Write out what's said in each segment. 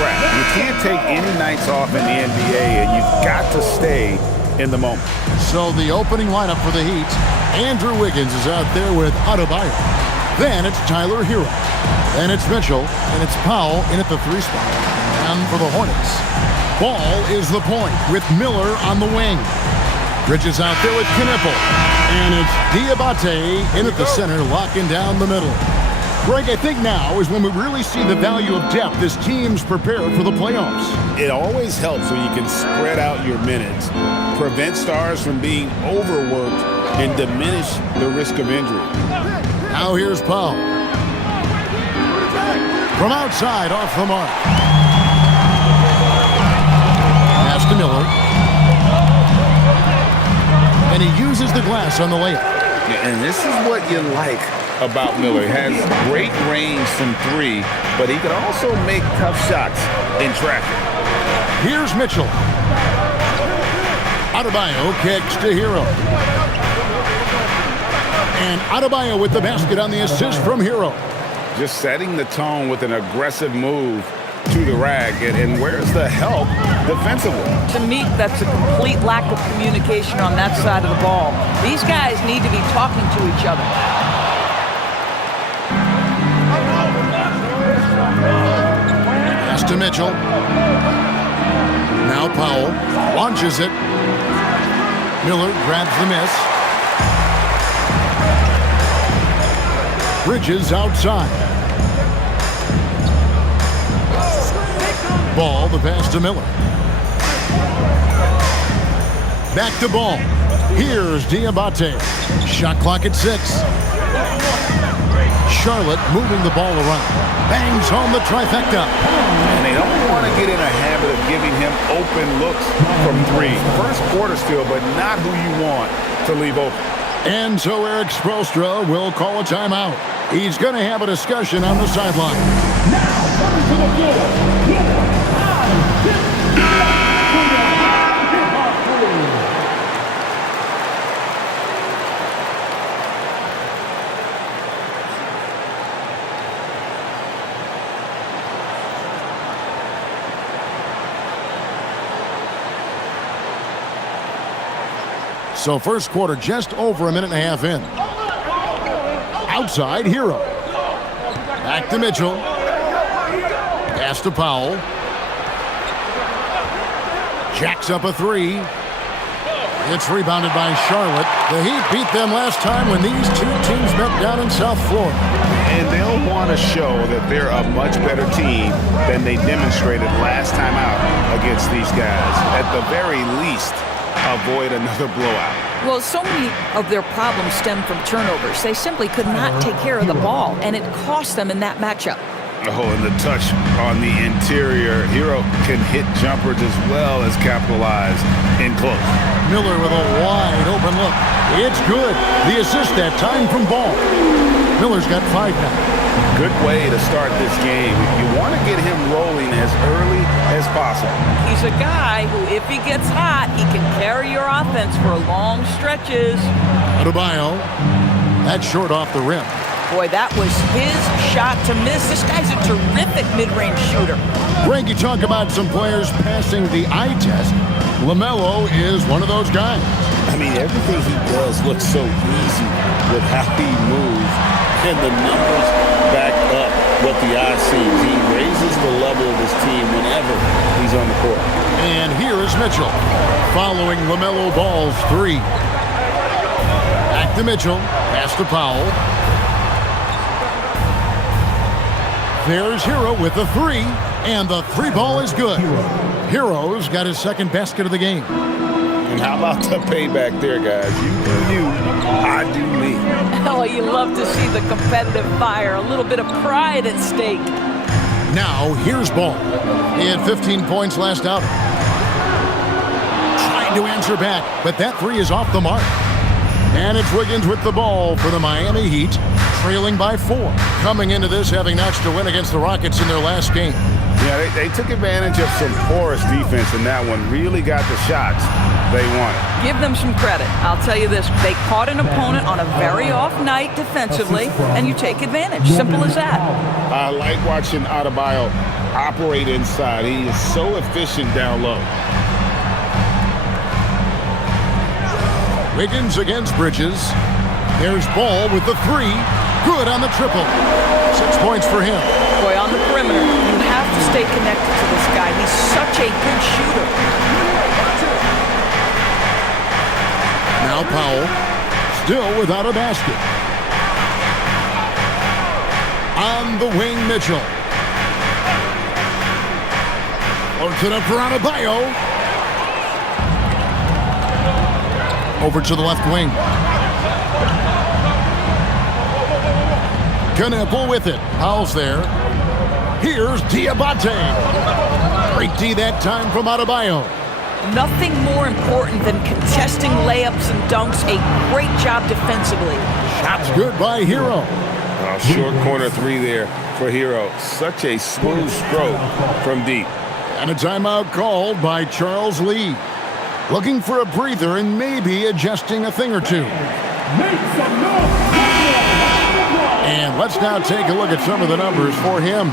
track. You can't take any nights off in the NBA, and you've got to stay in the moment. So the opening lineup for the Heat, Andrew Wiggins is out there with Adebayo. Then it's Tyler Hero. Then it's Mitchell, and it's Powell in at the 3 spot. And for the Hornets, Ball is the point with Miller on the wing. Bridges out there with Knipple. And it's Diabate in at the center, locking down the middle. Greg, I think now is when we really see the value of depth as teams prepare for the playoffs. It always helps when you can spread out your minutes, prevent stars from being overworked, and diminish the risk of injury. Now here's Powell. From outside, off the mark. Pass to Miller. And he uses the glass on the layup. Yeah, and this is what you like about Miller. He has great range from 3, but he can also make tough shots in traffic. Here's Mitchell. Adebayo kicks to Hero. And Adebayo with the basket on the assist from Hero. Just setting the tone with an aggressive move to the rag. And where's the help defensively? To me, that's a complete lack of communication on that side of the ball. These guys need to be talking to each other. Pass to Mitchell. Now Powell launches it. Miller grabs the miss. Bridges outside. Ball, the pass to Miller. Back to Ball. Here's Diabate. Shot clock at 6. Charlotte moving the ball around. Bangs home the trifecta. And they don't want to get in a habit of giving him open looks from 3. First quarter still, but not who you want to leave open. And so Eric Spoelstra will call a timeout. He's going to have a discussion on the sideline. Now coming to the floor, So first quarter just over a minute and a half in. Outside, Hero. Back to Mitchell. Pass to Powell. Jacks up a 3. It's rebounded by Charlotte. The Heat beat them last time when these 2 teams met down in South Florida. And they'll want to show that they're a much better team than they demonstrated last time out against these guys. At the very least, avoid another blowout. Well, so many of their problems stem from turnovers. They simply could not take care of the ball, and it cost them in that matchup. Oh, and the touch on the interior. Hero can hit jumpers as well as capitalize in close. Miller with a wide open look. It's good. The assist that time from Ball. Miller's got 5 now. Good way to start this game. You want to get him rolling as early as possible. He's a guy who, if he gets hot, he can carry your offense for long stretches. Adebayo. That's short off the rim. Boy, that was his shot to miss. This guy's a terrific mid-range shooter. Greg, you talk about some players passing the eye test. LaMelo is one of those guys. I mean, everything he does looks so easy with how he moves, and the numbers back up what the eye sees. He raises the level of his team whenever he's on the court. And here is Mitchell following LaMelo Ball's 3. Back to Mitchell. Pass to Powell. There's Hero with the 3, and the 3 ball is good. Hero's got his second basket of the game. And how about the payback there, guys? You do you, I do me. Oh, you love to see the competitive fire, a little bit of pride at stake. Now, here's Ball. He had 15 points last out. Trying to answer back, but that 3 is off the mark. And it's Wiggins with the ball for the Miami Heat, trailing by 4. Coming into this, having notched a win against the Rockets in their last game. Yeah, they took advantage of some porous defense in that one. Really got the shots they wanted. Give them some credit. I'll tell you this. They caught an opponent on a very off night defensively, and you take advantage. Simple as that. I like watching Adebayo operate inside. He is so efficient down low. Wiggins against Bridges. There's Ball with the three. Good on the triple. 6 points for him. Boy, on the perimeter, you have to stay connected to this guy. He's such a good shooter. Now Powell, still without a basket. On the wing, Mitchell. Works it up for Adebayo. Over to the left wing. Knueppel with it. Powell's there. Here's Diabate. Great D that time from Adebayo. Nothing more important than contesting layups and dunks. A great job defensively. Shots good by Hero. Short corner three there for Hero. Such a smooth stroke from deep. And a timeout called by Charles Lee. Looking for a breather and maybe adjusting a thing or two. And let's now take a look at some of the numbers for him.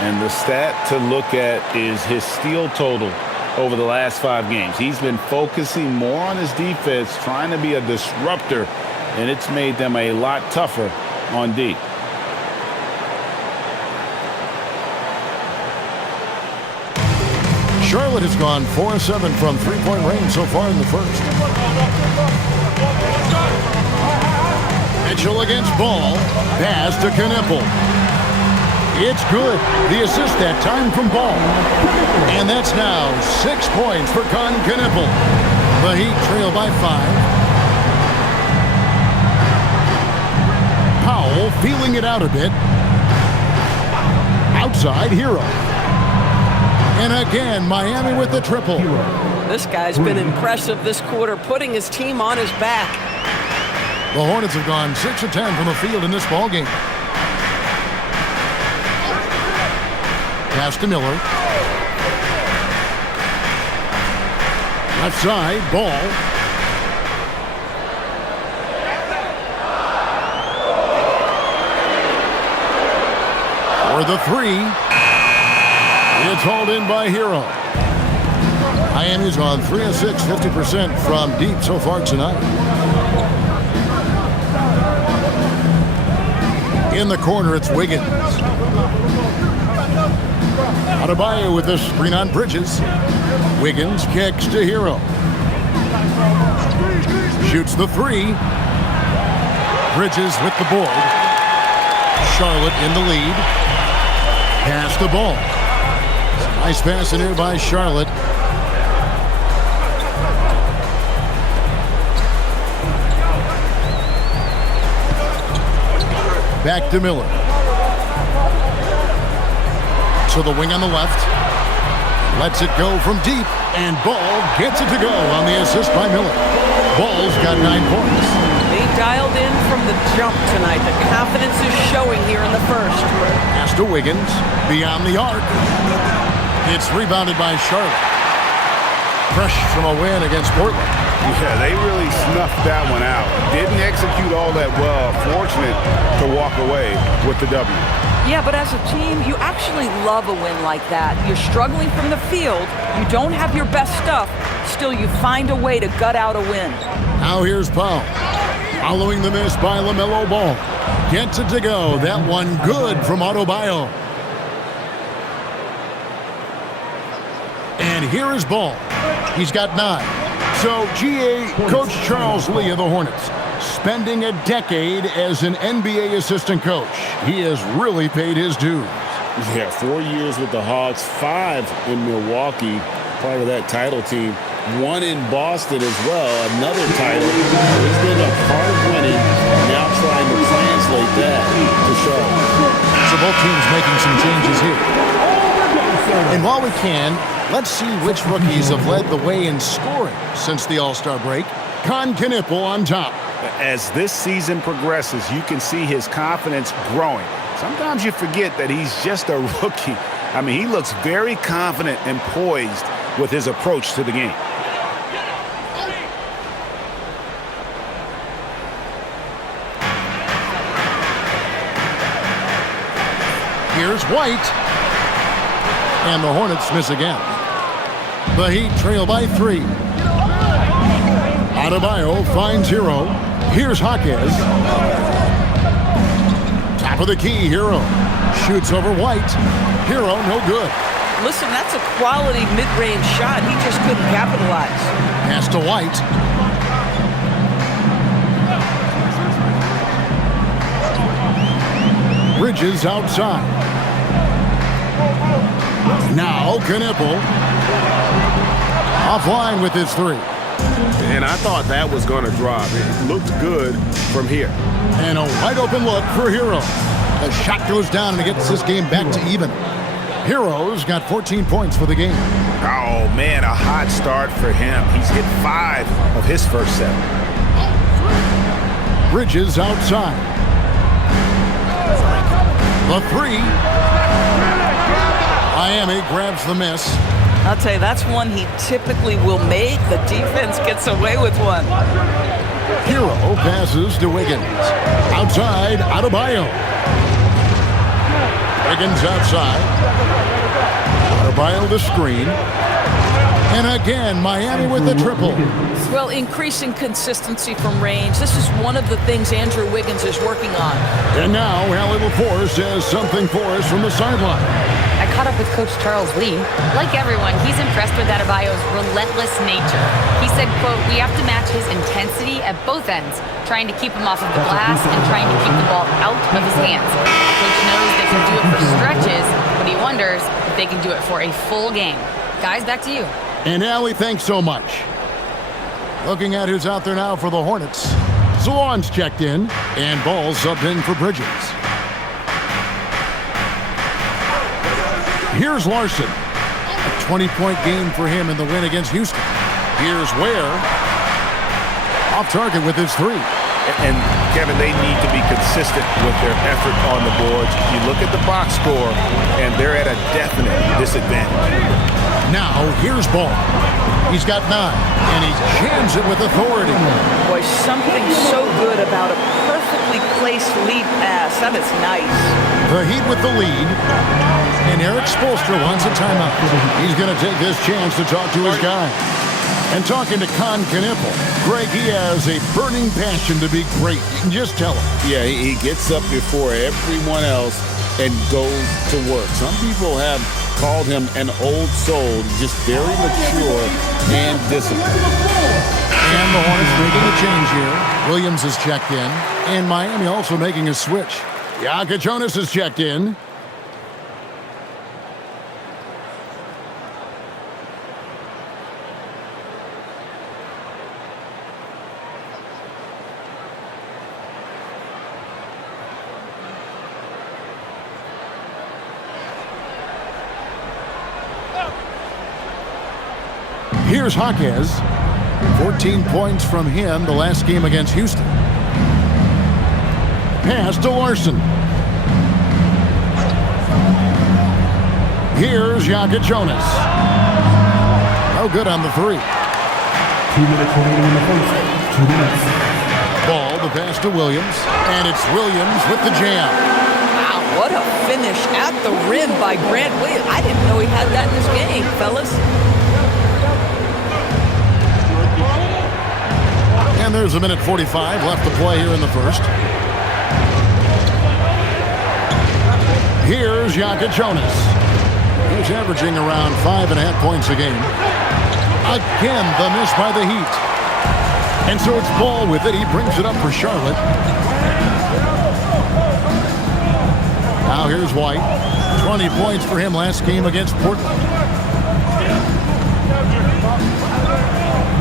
And the stat to look at is his steal total over the last 5 games. He's been focusing more on his defense, trying to be a disruptor, and it's made them a lot tougher on D. Charlotte has gone 4-7 from three-point range so far in the first. Mitchell against Ball. Pass to Knueppel. It's good. The assist that time from Ball. And that's now 6 points for Knueppel. The Heat trail by 5. Powell feeling it out a bit. Outside, Hero. And again, Miami with the triple. This guy's been impressive this quarter, putting his team on his back. The Hornets have gone 6 of 10 from the field in this ballgame. Pass to Miller. Left side, Ball. For the three. It's hauled in by Hero. Miami's on 3 of 6, 50% from deep so far tonight. In the corner, it's Wiggins. Adebayo with the screen on Bridges. Wiggins kicks to Hero. Shoots the three. Bridges with the board. Charlotte in the lead. Pass the ball. Nice pass in here by Charlotte. Back to Miller. To the wing on the left. Lets it go from deep. And Ball gets it to go on the assist by Miller. Ball's got 9 points. They dialed in from the jump tonight. The confidence is showing here in the first. Pass to Wiggins. Beyond the arc. It's rebounded by Charlotte. Fresh from a win against Portland. Yeah, they really snuffed that one out. Didn't execute all that well. Fortunate to walk away with the W. Yeah, but as a team, you actually love a win like that. You're struggling from the field. You don't have your best stuff. Still, you find a way to gut out a win. Now here's Powell. Following the miss by LaMelo Ball. Gets it to go. That one good from Adebayo. And here is Ball. He's got 9. So, GA, Coach Charles Lee of the Hornets, spending a decade as an NBA assistant coach. He has really paid his dues. Yeah, 4 years with the Hawks, 5 in Milwaukee, part of that title team. 1 in Boston as well, another title. He's been a part of winning, now trying to translate that to Charlotte. So both teams making some changes here. And while we can, let's see which rookies have led the way in scoring since the All-Star break. Knueppel on top. As this season progresses, you can see his confidence growing. Sometimes you forget that he's just a rookie. I mean, he looks very confident and poised with his approach to the game. Here's White. And the Hornets miss again. The Heat trail by 3. Adebayo finds Hero. Here's Jaquez. Top of the key, Hero. Shoots over White. Hero, no good. Listen, that's a quality mid-range shot. He just couldn't capitalize. Pass to White. Bridges outside. Now Knippel. Offline with his 3. And I thought that was going to drop. It looked good from here. And a wide open look for Hero. The shot goes down and it gets this game back to even. Hero's got 14 points for the game. Oh, man, a hot start for him. He's hit 5 of his first 7. Bridges outside. The 3. Miami grabs the miss. I'll tell you, that's one he typically will make. The defense gets away with one. Hero passes to Wiggins. Outside, Adebayo. Wiggins outside. Adebayo the screen. And again, Miami with the triple. Well, increasing consistency from range. This is one of the things Andrew Wiggins is working on. And now, Allie LaForce says something for us from the sideline. I caught up with Coach Charles Lee. Like everyone, he's impressed with Adebayo's relentless nature. He said, quote, "We have to match his intensity at both ends, trying to keep him off of the glass and trying to keep the ball out of his hands. Coach knows they can do it for stretches, but he wonders if they can do it for a full game." Guys, back to you. And Allie, thanks so much. Looking at who's out there now for the Hornets. Zalon's checked in, and Ball's subbed in for Bridges. Here's Larson. A 20-point game for him in the win against Houston. Here's Ware. Off target with his 3. And, Kevin, they need to be consistent with their effort on the boards. You look at the box score, and they're at a definite disadvantage. Now, here's Ball. He's got 9, and he jams it with authority. Boy, something so good about a perfectly placed lead pass. That is nice. The Heat with the lead, and Eric Spoelstra wants a timeout. He's going to take this chance to talk to his guy. And talking to Knippel, Greg, he has a burning passion to be great. You can just tell him. Yeah, he gets up before everyone else and goes to work. Some people have called him an old soul, just very mature and disciplined. And the Hornets making a change here. Williams is checked in, and Miami also making a switch. Jonas is checked in. Here's Jaquez. 14 points from him the last game against Houston. Pass to Larson. Here's Jonas. No good on the 3. 2 minutes remaining in the first. 2 minutes. Ball, the pass to Williams. And it's Williams with the jam. Wow, what a finish at the rim by Grant Williams. I didn't know he had that in his game, fellas. And there's a minute 45 left to play here in the first. Here's Jonas. He's averaging around 5.5 points a game. Again, the miss by the Heat. And so it's Ball with it. He brings it up for Charlotte. Now here's White. 20 points for him last game against Portland.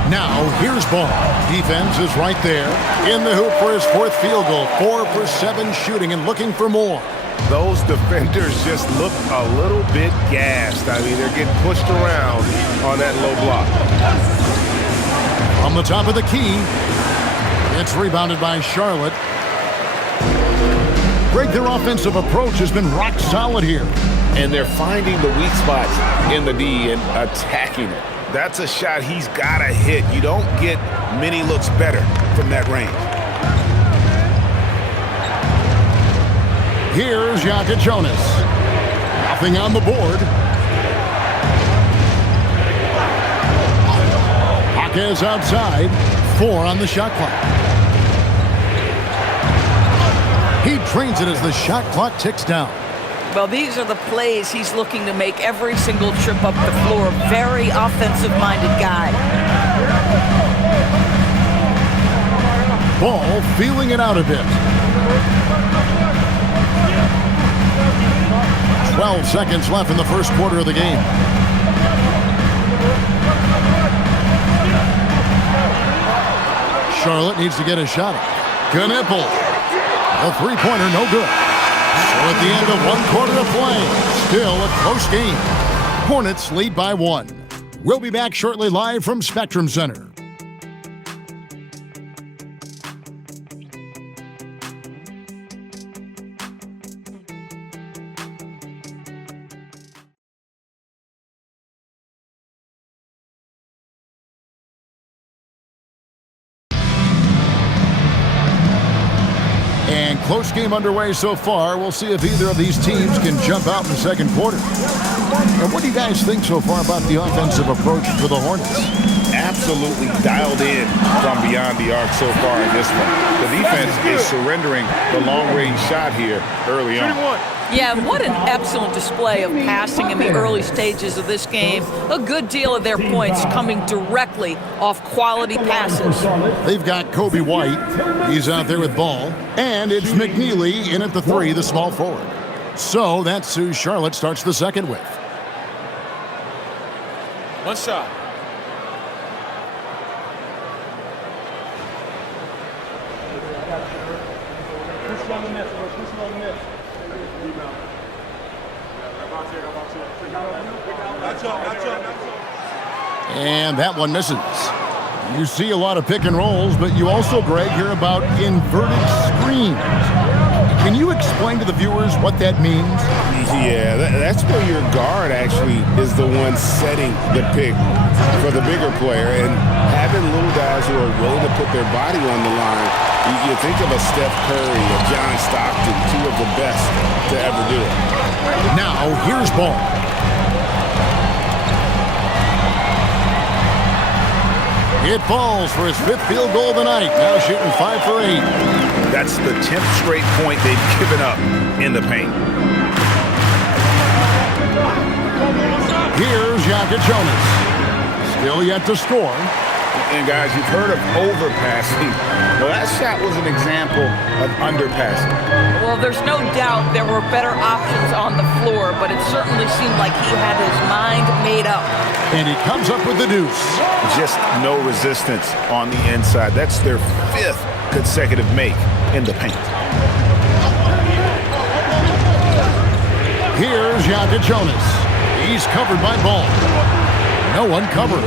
Now, here's Ball. Defense is right there. In the hoop for his 4th field goal. 4 for 7 shooting and looking for more. Those defenders just look a little bit gassed. I mean, they're getting pushed around on that low block. From the top of the key, it's rebounded by Charlotte. Greg, their offensive approach has been rock solid here. And they're finding the weak spots in the D and attacking it. That's a shot he's got to hit. You don't get many looks better from that range. Here's Jonas. Nothing on the board. Is outside. 4 on the shot clock. He drains it as the shot clock ticks down. Well, these are the plays he's looking to make every single trip up the floor. Very offensive-minded guy. Ball feeling it out a bit. 12 seconds left in the first quarter of the game. Charlotte needs to get a shot. Knipple. A three-pointer, no good. So at the end of 1 quarter of play, still a close game. Hornets lead by 1. We'll be back shortly live from Spectrum Center. Close game underway so far. We'll see if either of these teams can jump out in the second quarter. And what do you guys think so far about the offensive approach for the Hornets? Absolutely dialed in from beyond the arc so far in this one. The defense is surrendering the long-range shot here early on. Yeah, what an excellent display of passing in the early stages of this game. A good deal of their points coming directly off quality passes. They've got Kobe White. He's out there with ball. And it's McNeely in at the 3, the small forward. So that's who Charlotte starts the second with. One shot. And that one misses. You see a lot of pick and rolls, but you also, Greg, hear about inverted screens. Can you explain to the viewers what that means? Yeah, that's where your guard actually is the one setting the pick for the bigger player, and having little guys who are willing to put their body on the line. You think of a Steph Curry, a John Stockton, 2 of the best to ever do it. Now, here's ball. It falls for his 5th field goal of the night. Now shooting 5 for 8. That's the 10th straight point they've given up in the paint. Here's Jonas. Still yet to score. And guys, you've heard of overpassing. Well, that shot was an example of underpassing. Well, there's no doubt there were better options on the floor, but it certainly seemed like he had his mind made up. And he comes up with the deuce. Just no resistance on the inside. That's their 5th consecutive make in the paint. Here's Jonas. He's covered by Ball. No one covered.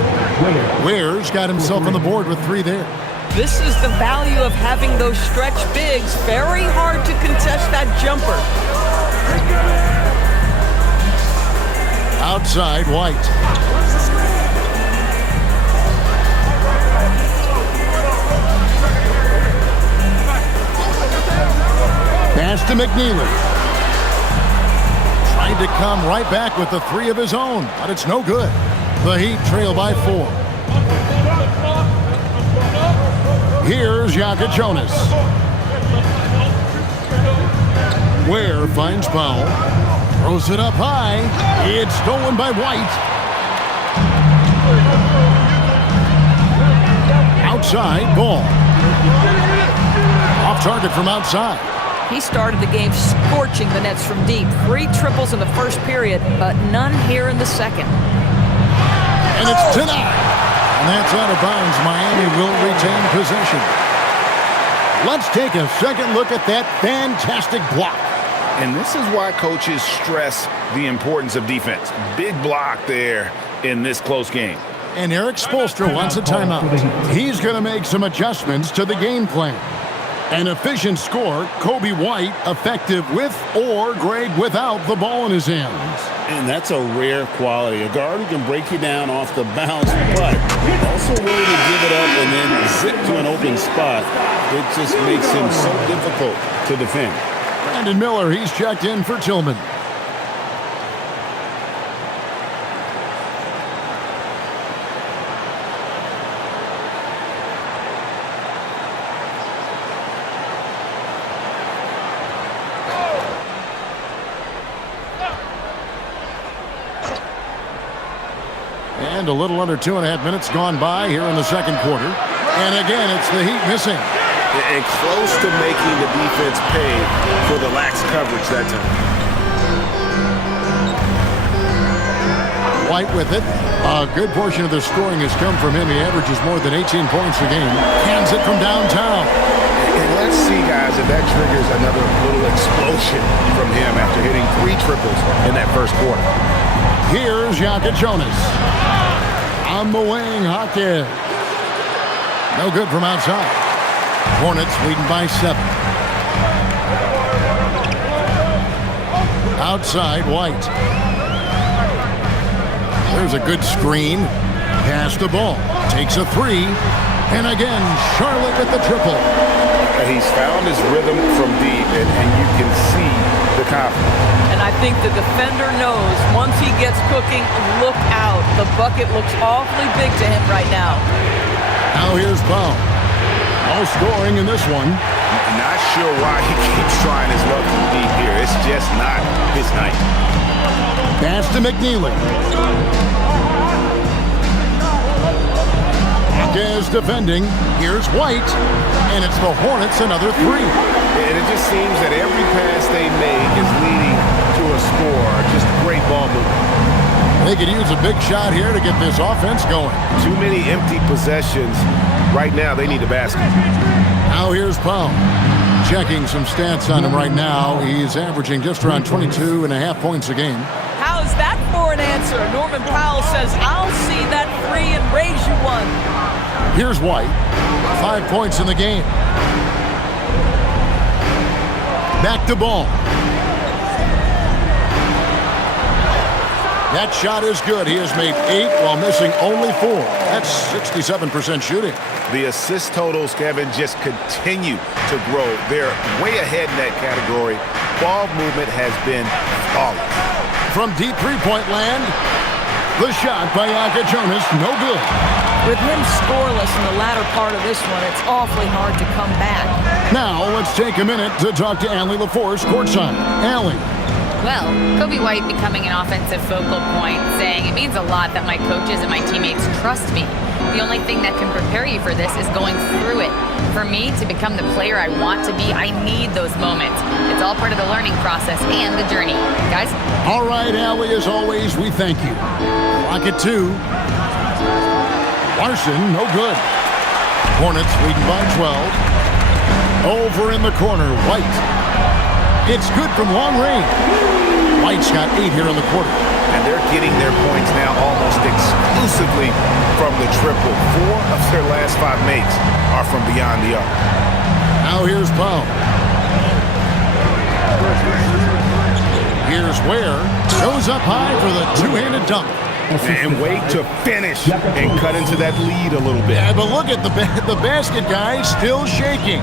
Ware's got himself on the board with 3 there. This is the value of having those stretch bigs. Very hard to contest that jumper. Outside, White. Pass to McNeely. Trying to come right back with the 3 of his own, but it's no good. The Heat trail by 4. Here's Jonas. Ware finds Powell. Throws it up high. It's stolen by White. Outside, Ball. Off target from outside. He started the game scorching the Nets from deep. 3 triples in the first period, but none here in the second. And it's denied. And that's out of bounds. Miami will retain possession. Let's take a second look at that fantastic block. And this is why coaches stress the importance of defense. Big block there in this close game. And Eric Spoelstra wants a timeout. He's going to make some adjustments to the game plan. An efficient score, Kobe White effective with or Greg without the ball in his hands. And that's a rare quality. A guard who can break you down off the bounce, but also willing to give it up and then zip to an open spot. It just makes him so difficult to defend. Brandon Miller, he's checked in for Tillman. And a little under 2.5 minutes gone by here in the second quarter. And again, it's the Heat missing. And close to making the defense pay for the lax coverage that time. White with it. A good portion of the scoring has come from him. He averages more than 18 points a game. Hands it from downtown. And let's see, guys, if that triggers another little explosion from him after hitting 3 triples in that first quarter. Here's Jonas on the wing. Hockey. No good from outside. Hornets leading by 7. Outside, White. There's a good screen. Pass the ball. Takes a 3. And again, Charlotte with the triple. And he's found his rhythm from deep, and you can see the confidence. And I think the defender knows once he gets cooking, look out. The bucket looks awfully big to him right now. Now here's Powell. All scoring in this one. Not sure why he keeps trying his luck from deep here. It's just not his night. Pass to McNeely. Is defending. Here's White. And it's the Hornets another 3. And it just seems that every pass they make is leading to a score. Just great ball movement. They could use a big shot here to get this offense going. Too many empty possessions. Right now, they need a basket. Now here's Powell. Checking some stats on him right now. He's averaging just around 22.5 points a game. How's that for an answer? Norman Powell says, I'll see that 3 and raise you one. Here's White. 5 points in the game. Back to ball. That shot is good. He has made 8 while missing only 4. That's 67% shooting. The assist totals, Kevin, just continue to grow. They're way ahead in that category. Ball movement has been flawless. From deep three-point land, the shot by Jonas, no good. With him scoreless in the latter part of this one, it's awfully hard to come back. Now let's take a minute to talk to Allie LaForce courtside. Allie. Well, Kobe White becoming an offensive focal point, saying it means a lot that my coaches and my teammates trust me. The only thing that can prepare you for this is going through it. For me to become the player I want to be, I need those moments. It's all part of the learning process and the journey. Guys? All right, Allie, as always, we thank you. Rocket 2. Larson, no good. Hornets leading by 12. Over in the corner, White. It's good from long range. White's got 8 here in the quarter. And they're getting their points now almost exclusively from the triple. 4 of their last 5 makes are from beyond the arc. Now here's Powell. Here's Ware. Goes up high for the two-handed dunk. And wait to finish and cut into that lead a little bit. Yeah, but look at the basket, guys, still shaking.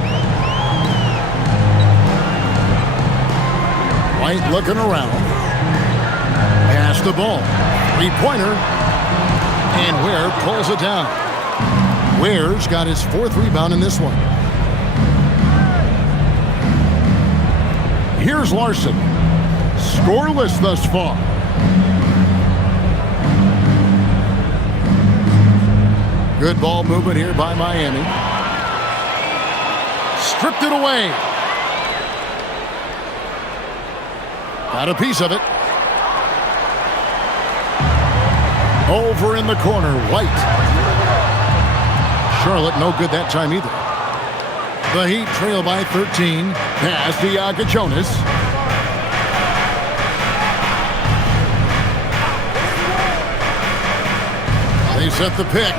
White looking around. Pass the ball. 3-pointer. And Ware pulls it down. Ware's got his 4th rebound in this one. Here's Larson. Scoreless thus far. Good ball movement here by Miami. Stripped it away. Got a piece of it. Over in the corner, White. Charlotte no good that time either. The Heat trail by 13. Pass to Jonas. They set the pick.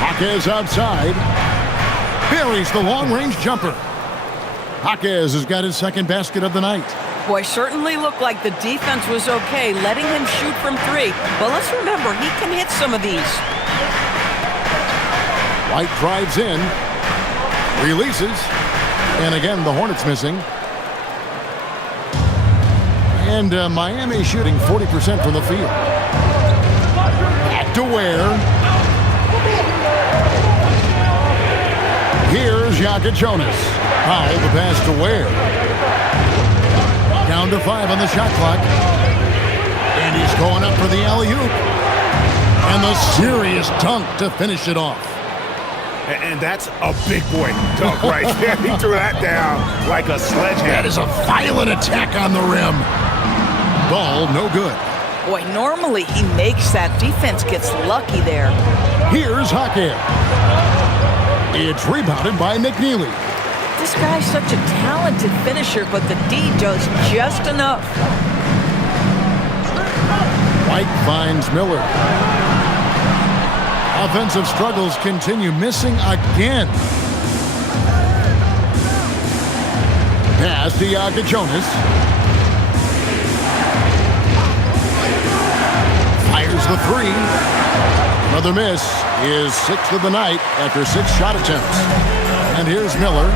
Jaquez outside. Buries the long-range jumper. Jaquez has got his 2nd basket of the night. Boy, certainly looked like the defense was okay, letting him shoot from 3. But let's remember, he can hit some of these. White drives in. Releases. And again, the Hornets missing. And Miami shooting 40% from the field. Back to Ware. Here's Jonas. Powell the pass to Ware. Down to 5 on the shot clock. And he's going up for the alley-oop. And the serious dunk to finish it off. And that's a big boy dunk right there. He threw that down like a sledgehammer. That is a violent attack on the rim. Ball no good. Boy, normally he makes that. Defense gets lucky there. Here's Hackett. It's rebounded by McNeely. This guy's such a talented finisher, but the D does just enough. White finds Miller. Offensive struggles continue, missing again. Pass to Jonas. Fires the three. Another miss. His 6th of the night after 6 shot attempts. And here's Miller.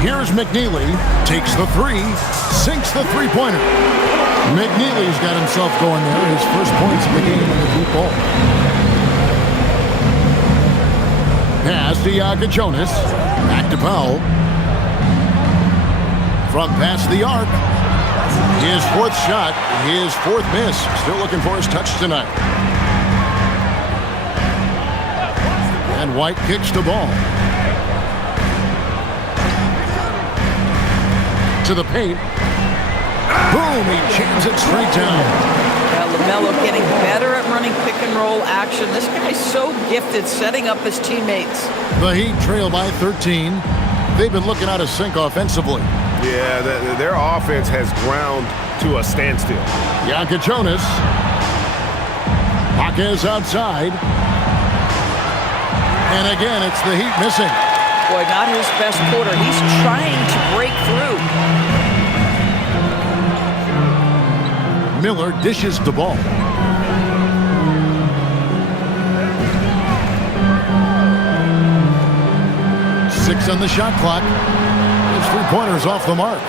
Here's McNeely. Takes the three. Sinks the three-pointer. McNeely's got himself going there. His first points of the game in the deep ball. Pass to Jonas. Back to Powell. From past the arc. His 4th shot. His 4th miss. Still looking for his touch tonight. And White kicks the ball. To the paint. Boom, he jams it straight down. Yeah, LaMelo getting better at running pick and roll action. This guy's so gifted setting up his teammates. The Heat trail by 13. They've been looking out of sync offensively. Yeah, their offense has ground to a standstill. Jonas. Jaquez outside. And again, it's the Heat missing. Boy, not his best quarter. He's trying to break through. Miller dishes the ball. Six on the shot clock. Those 3-pointers off the mark.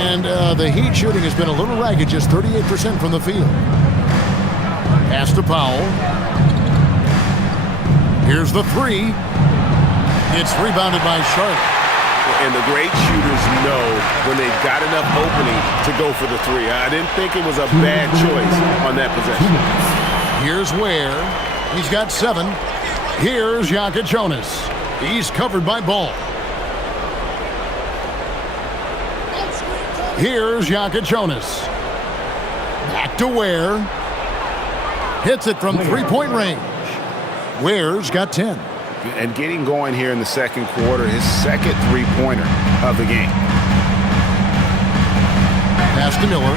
And the Heat shooting has been a little ragged, just 38% from the field. Pass to Powell. Here's the three. It's rebounded by Charlotte. And the great shooters know when they've got enough opening to go for the three. I didn't think it was a bad choice on that possession. Here's Ware. He's got 7. Here's Jonas. He's covered by Ball. Here's Jonas. Back to Ware. Hits it from 3-point range. Ware's got 10. And getting going here in the second quarter, his second 3-pointer of the game. Pass to Miller.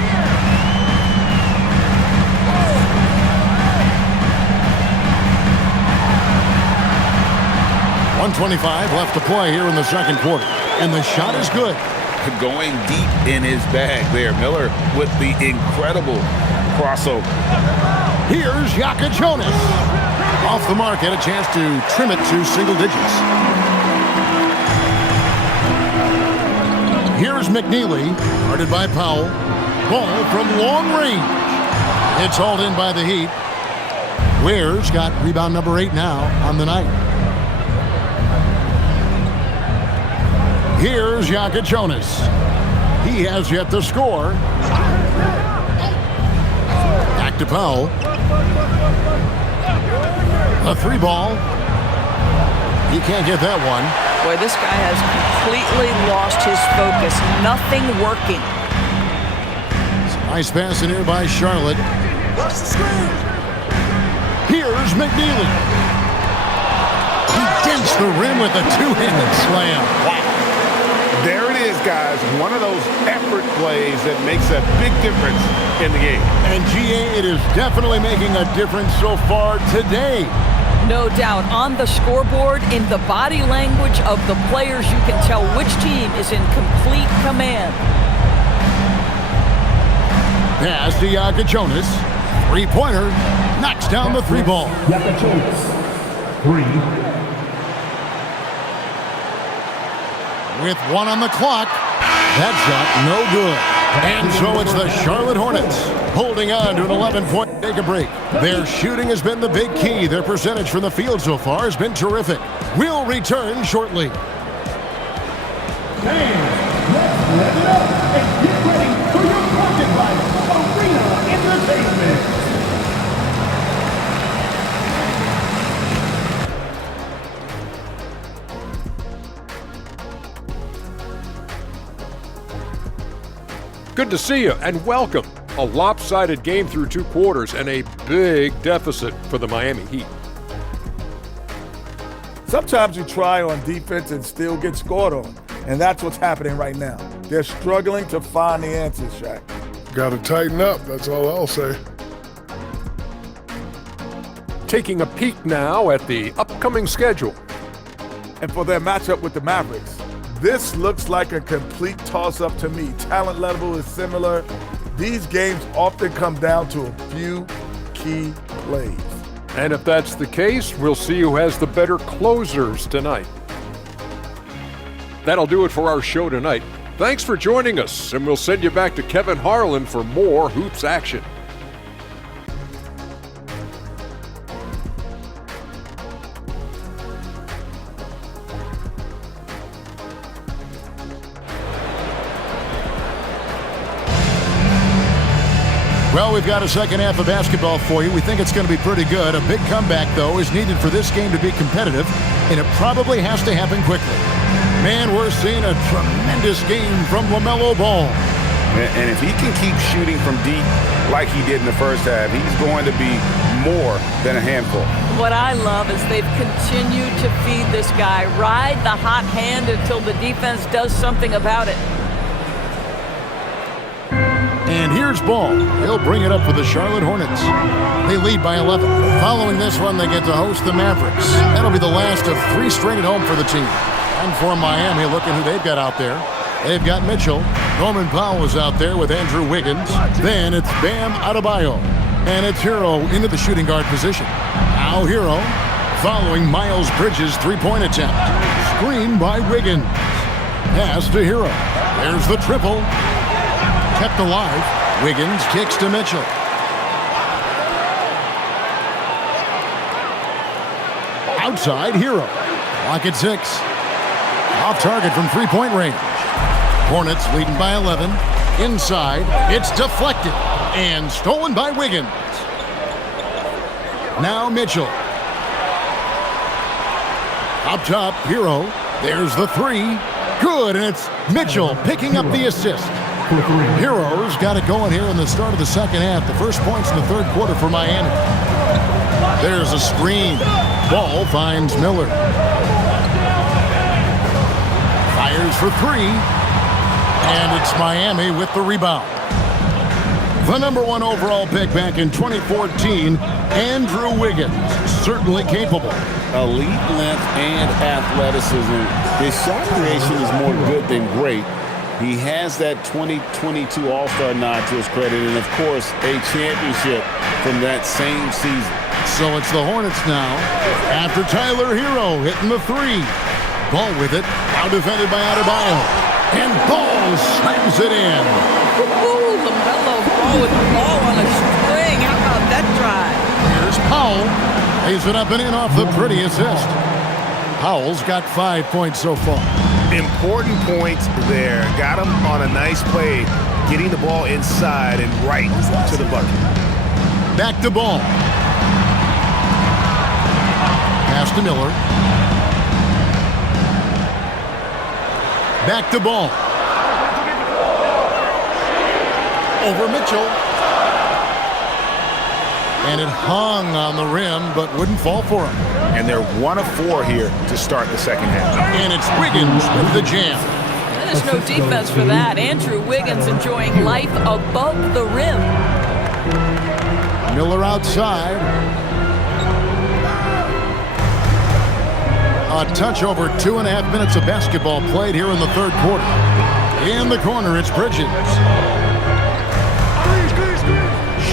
.125 left to play here in the second quarter. And the shot is good. Going deep in his bag there. Miller with the incredible crossover. Here's Jonas. Off the mark, had a chance to trim it to single digits. Here's McNeely, guarded by Powell. Ball from long range. It's hauled in by the Heat. Ware's got rebound number 8 now on the night. Here's Jonas. He has yet to score. Back to Powell. A 3-ball. He can't get that one. Boy, this guy has completely lost his focus. Nothing working. Nice pass in here by Charlotte. Here's McNeely. He dents the rim with a 2-handed slam. Wow. There it is, guys. One of those effort plays that makes a big difference in the game. And GA, it is definitely making a difference so far today. No doubt. On the scoreboard, in the body language of the players, you can tell which team is in complete command. Pass to Jonas. 3-pointer. Knocks down the 3-ball. Jonas. 3. With 1 on the clock. That shot no good. And so it's the Charlotte Hornets holding on to an 11-point make a break. Their shooting has been the big key. Their percentage from the field so far has been terrific. We'll return shortly. Fans, let's rev it up and get ready for your pocket life arena entertainment. Good to see you and welcome. A lopsided game through 2 quarters and a big deficit for the Miami Heat. Sometimes you try on defense and still get scored on, and that's what's happening right now. They're struggling to find the answers, Shaq. Got to tighten up, that's all I'll say. Taking a peek now at the upcoming schedule. And for their matchup with the Mavericks, this looks like a complete toss-up to me. Talent level is similar. These games often come down to a few key plays. And if that's the case, we'll see who has the better closers tonight. That'll do it for our show tonight. Thanks for joining us, and we'll send you back to Kevin Harlan for more Hoops action. Well, we've got a second half of basketball for you. We think it's going to be pretty good. A big comeback, though, is needed for this game to be competitive, and it probably has to happen quickly. Man, we're seeing a tremendous game from LaMelo Ball. And if he can keep shooting from deep like he did in the first half, he's going to be more than a handful. What I love is they've continued to feed this guy. Ride the hot hand until the defense does something about it. And here's Ball. He'll bring it up for the Charlotte Hornets. They lead by 11. Following this one, they get to host the Mavericks. That'll be the last of 3 straight at home for the team. And for Miami, look at who they've got out there. They've got Mitchell. Norman Powell is out there with Andrew Wiggins. Then it's Bam Adebayo. And it's Hero into the shooting guard position. Now Hero following Miles Bridges' three-point attempt. Screen by Wiggins. Pass to Hero. There's the triple. Kept alive. Wiggins kicks to Mitchell. Outside, Hero. Clock at 6. Off target from three-point range. Hornets leading by 11. Inside, it's deflected and stolen by Wiggins. Now Mitchell. Up top, Hero. There's the 3. Good, and it's Mitchell picking up the assist. Heroes got it going here in the start of the second half. The first points in the third quarter for Miami. There's a screen. Ball finds Miller. Fires for 3. And it's Miami with the rebound. The number 1 overall pick back in 2014, Andrew Wiggins. Certainly capable. Elite length and athleticism. His shot creation is more good than great. He has that 2022 All-Star nod to his credit, and of course, a championship from that same season. So it's the Hornets now. After Tyler Hero hitting the 3. Ball with it. Now defended by Adebayo. And Ball slams it in. Ooh, LaMelo Ball with the ball on a string. How about that drive? Here's Powell. Lays it up and in off the pretty assist. Powell's got 5 points so far. Important points there. Got him on a nice play, getting the ball inside and right to the bucket. Back to Ball. Pass to Miller. Back to Ball. Over Mitchell. And it hung on the rim, but wouldn't fall for him. And they're 1 of 4 here to start the second half. And it's Wiggins with the jam. There's no defense for that. Andrew Wiggins enjoying life above the rim. Miller outside. A touch over 2.5 minutes of basketball played here in the third quarter. In the corner, it's Bridges.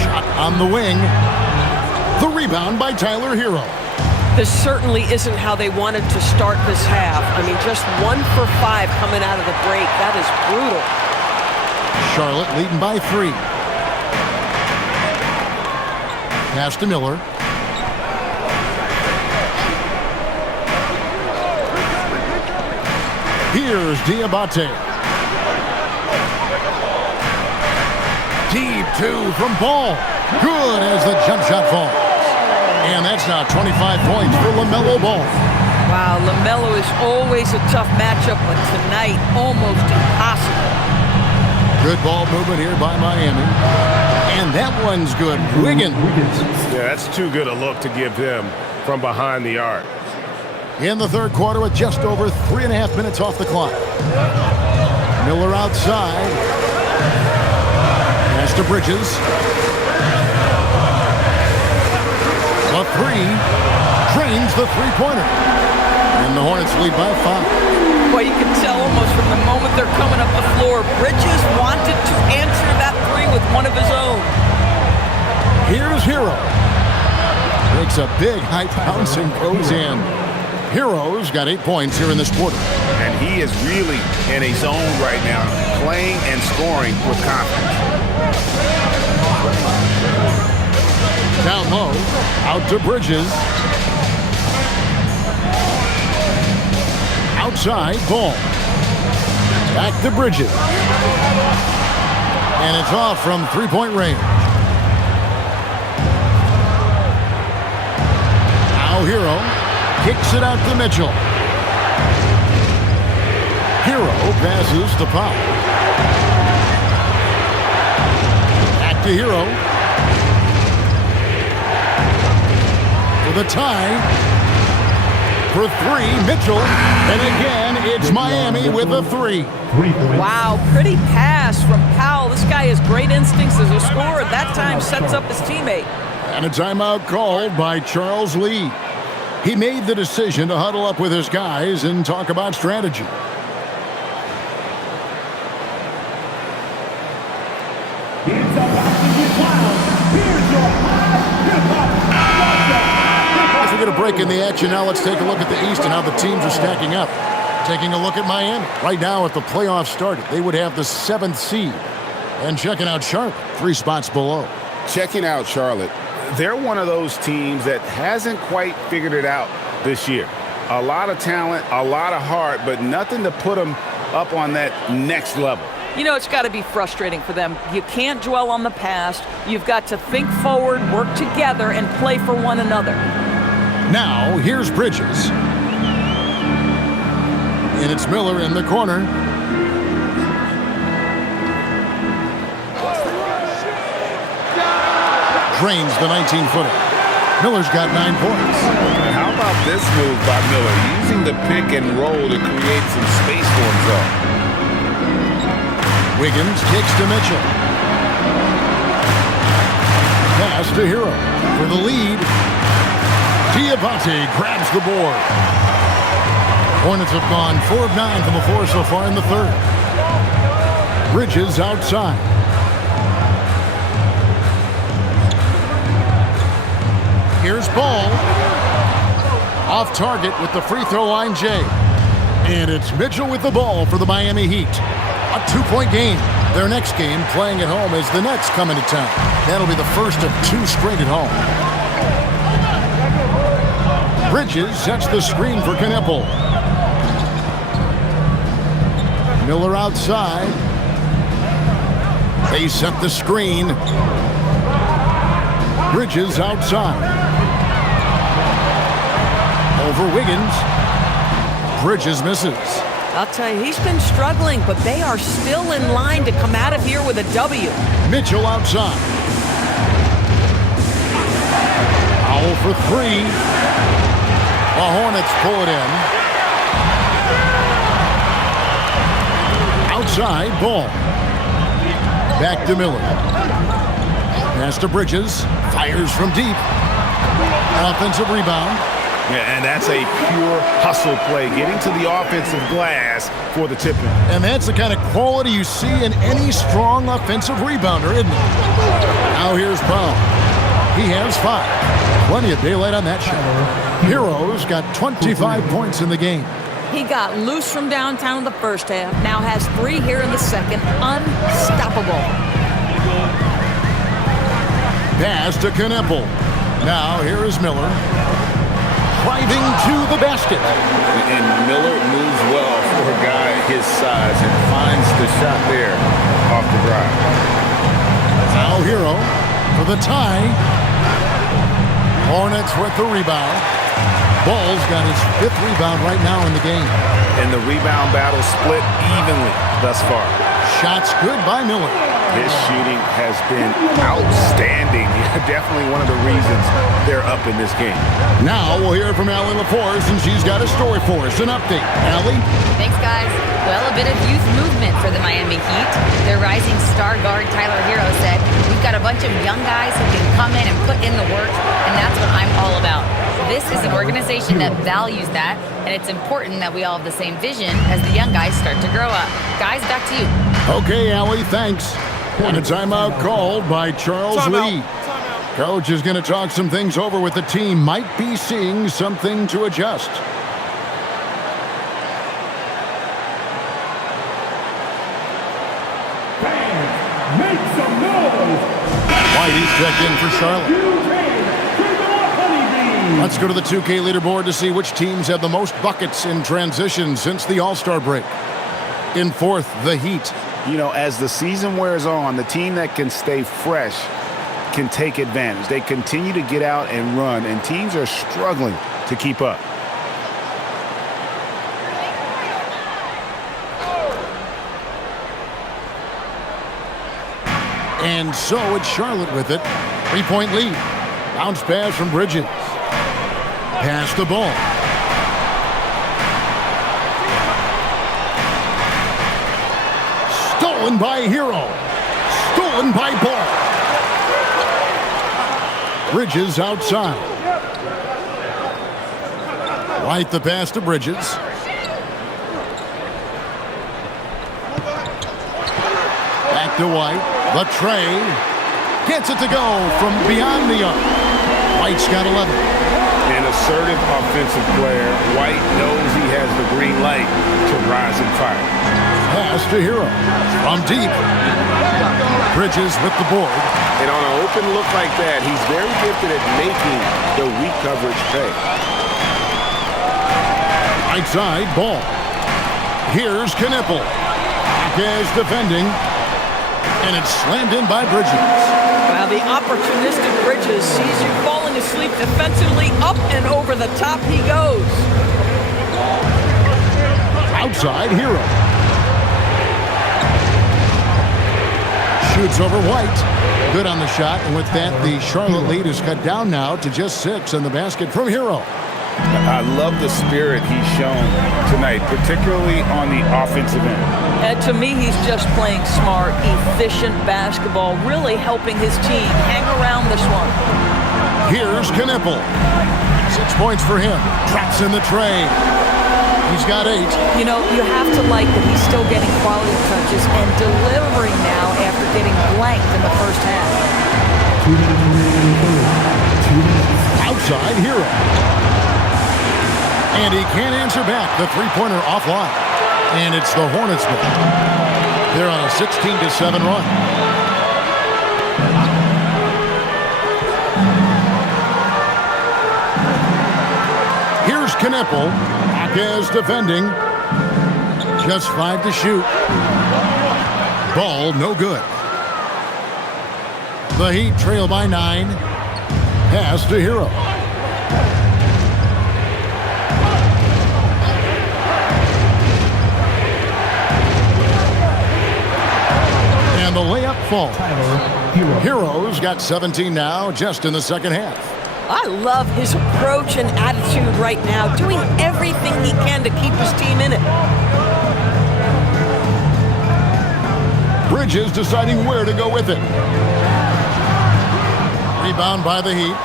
Shot on the wing. The rebound by Tyler Hero. This certainly isn't how they wanted to start this half. I mean, just 1 for 5 coming out of the break. That is brutal. Charlotte leading by 3. Pass to Miller. Here's Diabate. Deep two from Ball. Good as the jump shot falls. And that's now 25 points for LaMelo Ball. Wow, LaMelo is always a tough matchup, but tonight almost impossible. Good ball movement here by Miami. And that one's good. Wiggins. Yeah, that's too good a look to give him from behind the arc. In the third quarter with just over 3.5 minutes off the clock. Miller outside. Pass to Bridges. The three drains the three-pointer. And the Hornets lead by 5. Well, you can tell almost from the moment they're coming up the floor, Bridges wanted to answer that three with one of his own. Here's Hero. Makes a big high bounce and goes in. Hero's got 8 points here in this quarter. And he is really in a zone right now, playing and scoring with confidence. Down low, out to Bridges. Outside, Ball. Back to Bridges. And it's off from three-point range. Now Hero kicks it out to Mitchell. Hero passes to Powell. Back to Hero. For the tie. For three, Mitchell. And again, it's Miami with a three. Wow, pretty pass from Powell. This guy has great instincts as a scorer. That time sets up his teammate. And a timeout called by Charles Lee. He made the decision to huddle up with his guys and talk about strategy. As we get a break in the action now, let's take a look at the East and how the teams are stacking up. Taking a look at Miami. Right now, if the playoffs started, they would have the 7th seed. And checking out Charlotte, 3 spots below. Checking out Charlotte. They're one of those teams that hasn't quite figured it out this year. A lot of talent, a lot of heart, but nothing to put them up on that next level. You know, it's got to be frustrating for them. You can't dwell on the past. You've got to think forward, work together, and play for one another. Now, here's Bridges. And it's Miller in the corner. Drains the 19-footer. Miller's got 9 points. And how about this move by Miller? Using the pick and roll to create some space for himself. Wiggins kicks to Mitchell. Pass to Hero for the lead. Diabate grabs the board. Hornets have gone 4 of 9 from the floor so far in the third. Bridges outside. Here's Ball. Off target with the free throw line, Jay. And it's Mitchell with the ball for the Miami Heat. A 2-point game. Their next game, playing at home, as the Nets come into town. That'll be the first of 2 straight at home. Bridges sets the screen for Knippel. Miller outside. They set the screen. Bridges outside. Over Wiggins. Bridges misses. I'll tell you, he's been struggling, but they are still in line to come out of here with a W. Mitchell outside. Powell for 3. The Hornets pull it in. Outside, Ball. Back to Miller. Pass to Bridges. Fires from deep. Offensive rebound. Yeah, and that's a pure hustle play, getting to the offensive glass for the tip-in. And that's the kind of quality you see in any strong offensive rebounder, isn't it? Now here's Powell. He has 5. Plenty of daylight on that shot. Hero's got 25 points in the game. He got loose from downtown in the first half, now has 3 here in the second. Unstoppable. Pass to Knippel. Now here is Miller. driving to the basket. And Miller moves well for a guy his size and finds the shot there off the drive. Now Hero for the tie. Hornets with the rebound. Ball's got his 5th rebound right now in the game. And the rebound battle split evenly thus far. Shots good by Miller. His shooting has been outstanding. Definitely one of the reasons they're up in this game. Now we'll hear from Allie LaForce, and she's got a story for us. An update. Allie? Thanks, guys. Well, a bit of youth movement for the Miami Heat. Their rising star guard, Tyler Hero, said, "We've got a bunch of young guys who can come in and put in the work, and that's what I'm all about." This is an organization that values that, and it's important that we all have the same vision as the young guys start to grow up. Guys, back to you. Okay, Allie, thanks. And a timeout called by Charles Lee. Coach is going to talk some things over with the team. Might be seeing something to adjust. Fans, make some noise. Whitey's checked in for Charlotte. Let's go to the 2K leaderboard to see which teams have the most buckets in transition since the All-Star break. In 4th, the Heat. You know, as the season wears on, the team that can stay fresh can take advantage. They continue to get out and run, and teams are struggling to keep up. And so it's Charlotte with it. 3-point lead. Bounce pass from Bridges. Pass the ball. Stolen by Hero. Stolen by Ball. Bridges outside. White the pass to Bridges. Back to White. The tray. Gets it to go from beyond the arc. White's got 11. An assertive offensive player. White knows he has the green light to rise and fire. Pass to Hero. From deep. Bridges with the board. And on an open look like that, he's very gifted at making the weak coverage pay. Right side, Ball. Here's Knipple. Is defending. And it's slammed in by Bridges. Wow, the opportunistic Bridges sees you falling asleep defensively. Up and over the top he goes. Outside, Hero. Shoots over White. Good on the shot. And with that, the Charlotte lead is cut down now to just 6 in the basket from Hero. I love the spirit he's shown tonight, particularly on the offensive end. And to me, he's just playing smart, efficient basketball, really helping his team hang around this one. Here's Knipple. 6 points for him. Drops in the tray. He's got 8. You know, you have to like that he's still getting quality touches and delivering now after getting blanked in the first half. Outside, Hero. And he can't answer back. The three-pointer offline. And it's the Hornets ball. They're on a 16-7 run. Here's Knipple. Is defending. Just 5 to shoot. Ball no good. The Heat trail by 9. Pass to Hero. And the layup falls. Hero's got 17 now, just in the second half. I love his approach and attitude right now, doing everything he can to keep his team in it. Bridges deciding where to go with it. Rebound by the Heat.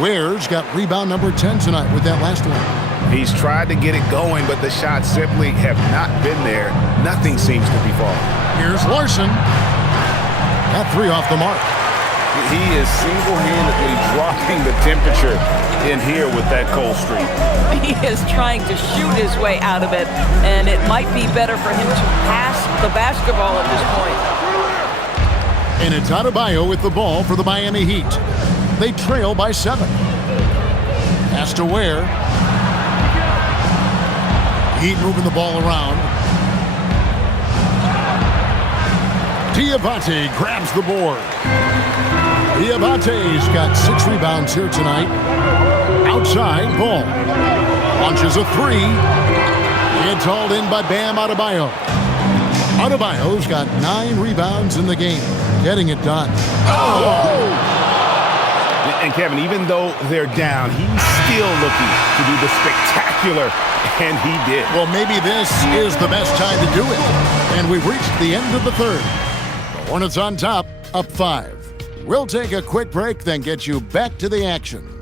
Ware's got rebound number 10 tonight with that last one. He's tried to get it going, but the shots simply have not been there. Nothing seems to be falling. Here's Larson. That 3 off the mark. He is single-handedly dropping the temperature in here with that cold streak. He is trying to shoot his way out of it, and it might be better for him to pass the basketball at this point. And it's Adebayo with the ball for the Miami Heat. They trail by 7. Pass to Ware. Heat moving the ball around. Diabate grabs the board. Diabate's got 6 rebounds here tonight. Outside, Ball. Launches a 3. It's hauled in by Bam Adebayo. Adebayo's got 9 rebounds in the game. Getting it done. And Kevin, even though they're down, he's still looking to do the spectacular, and he did. Well, maybe this is the best time to do it. And we've reached the end of the third. The Hornets on top, up 5. We'll take a quick break, then get you back to the action.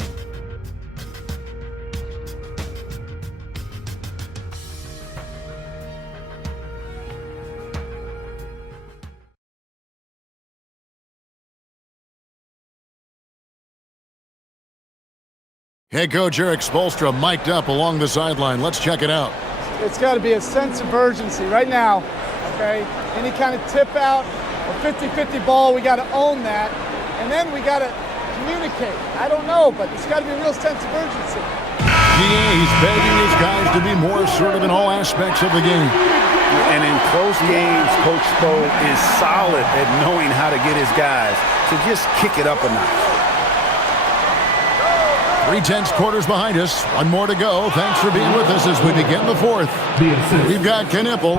Head coach Eric Spoelstra mic'd up along the sideline. Let's check it out. It's got to be a sense of urgency right now, okay? Any kind of tip out or 50-50 ball, we got to own that. And then we got to communicate. I don't know, but it's got to be a real sense of urgency. He's begging his guys to be more assertive in all aspects of the game. And in close games, Coach Spo is solid at knowing how to get his guys to just kick it up a notch. 3/10 quarters behind us. One more to go. Thanks for being with us as we begin the fourth. We've got Knipple.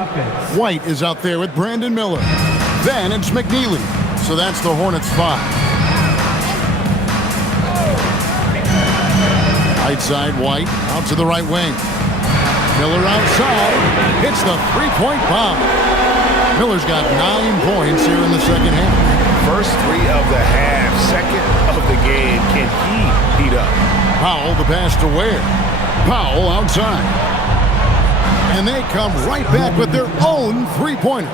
White is out there with Brandon Miller. Then it's McNeely. So that's the Hornets 5. Right side, White out to the right wing. Miller outside. Hits the three-point bomb. Miller's got 9 points here in the second half. First 3 of the half, second of the game. Can he heat up? Powell, the pass to Ware. Powell outside. And they come right back with their own three-pointer.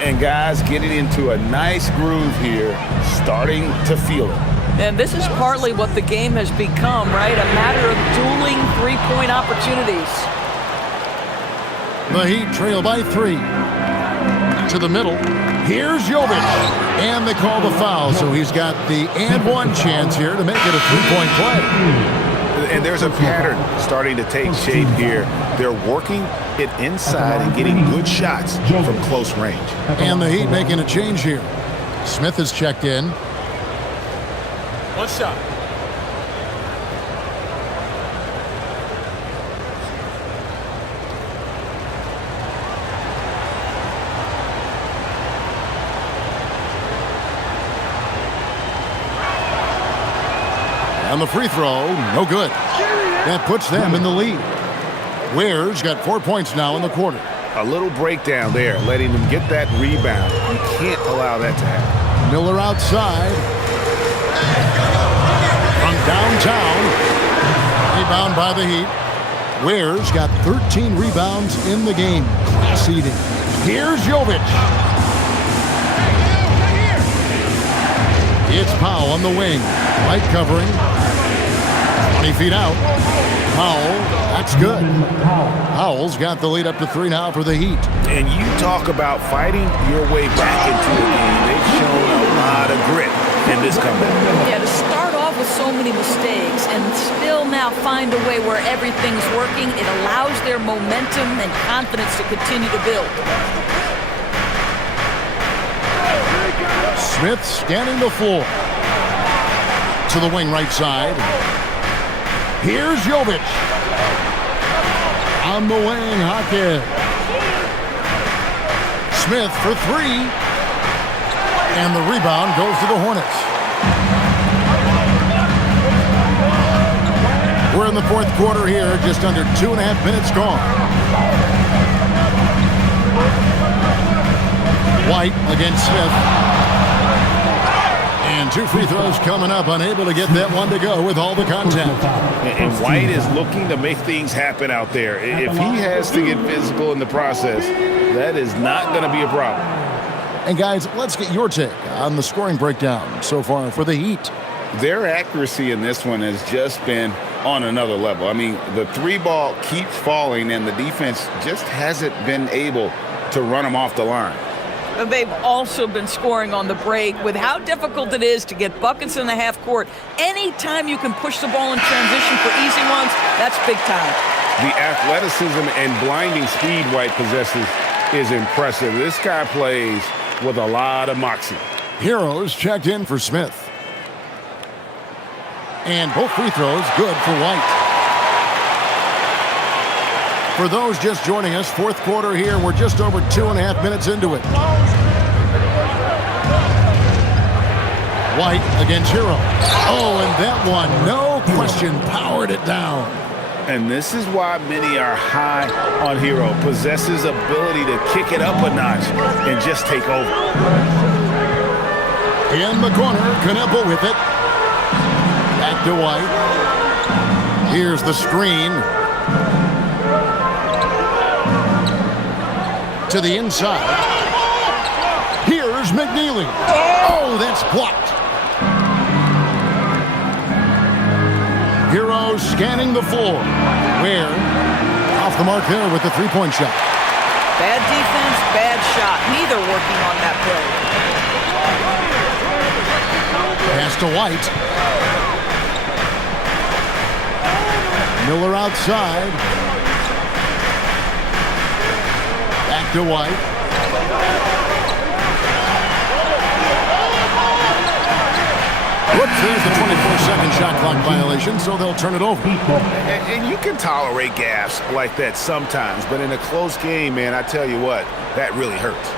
And guys getting into a nice groove here, starting to feel it. And this is partly what the game has become, right? A matter of dueling three-point opportunities. The Heat trail by 3. To the middle. Here's Jovic. And they call the foul, so he's got the and one chance here to make it a three-point play. And there's a pattern starting to take shape here. They're working it inside and getting good shots from close range. And the Heat making a change here. Smith has checked in. One shot. And the free throw, no good. That puts them in the lead. Ware's got 4 points now in the quarter. A little breakdown there, letting them get that rebound. You can't allow that to happen. Miller outside. From downtown. Rebound by the Heat. Ware's got 13 rebounds in the game. Class eating. Here's Jovic. It's Powell on the wing. Right covering. 20 feet out. Powell, that's good. Powell's got the lead up to 3 now for the Heat. And you talk about fighting your way back into the game. They've shown a lot of grit in this comeback. Yeah, to start off with so many mistakes and still now find a way where everything's working, it allows their momentum and confidence to continue to build. Smith scanning the floor. To the wing right side. Here's Jovic. On the wing, Hawkins. Smith for 3. And the rebound goes to the Hornets. We're in the fourth quarter here, just under 2.5 minutes gone. White against Smith. And 2 free throws coming up, unable to get that one to go with all the contact. And White is looking to make things happen out there. If he has to get physical in the process, that is not going to be a problem. And guys, let's get your take on the scoring breakdown so far for the Heat. Their accuracy in this one has just been on another level. I mean, the 3 ball keeps falling, and the defense just hasn't been able to run them off the line. They've also been scoring on the break. With how difficult it is to get buckets in the half court, anytime you can push the ball in transition for easy ones, that's big time. The athleticism and blinding speed White possesses is impressive. This guy plays with a lot of moxie. Heroes checked in for Smith. And both free throws good for White. For those just joining us, fourth quarter here. We're just over 2.5 minutes into it. White against Hero. Oh, and that one, no question, powered it down. And this is why many are high on Hero. Possesses ability to kick it up a notch and just take over. In the corner, Knuppel with it. Back to White. Here's the screen. To the inside. Here's McNeely. Oh, that's blocked. Hero scanning the floor. Where? Off the mark there with the three-point shot. Bad defense, bad shot. Neither working on that play. Pass to White. Miller outside. Back to White. Whoops, there's the 24-second shot clock violation, so they'll turn it over. And you can tolerate gaffes like that sometimes, but in a close game, man, I tell you what, that really hurts.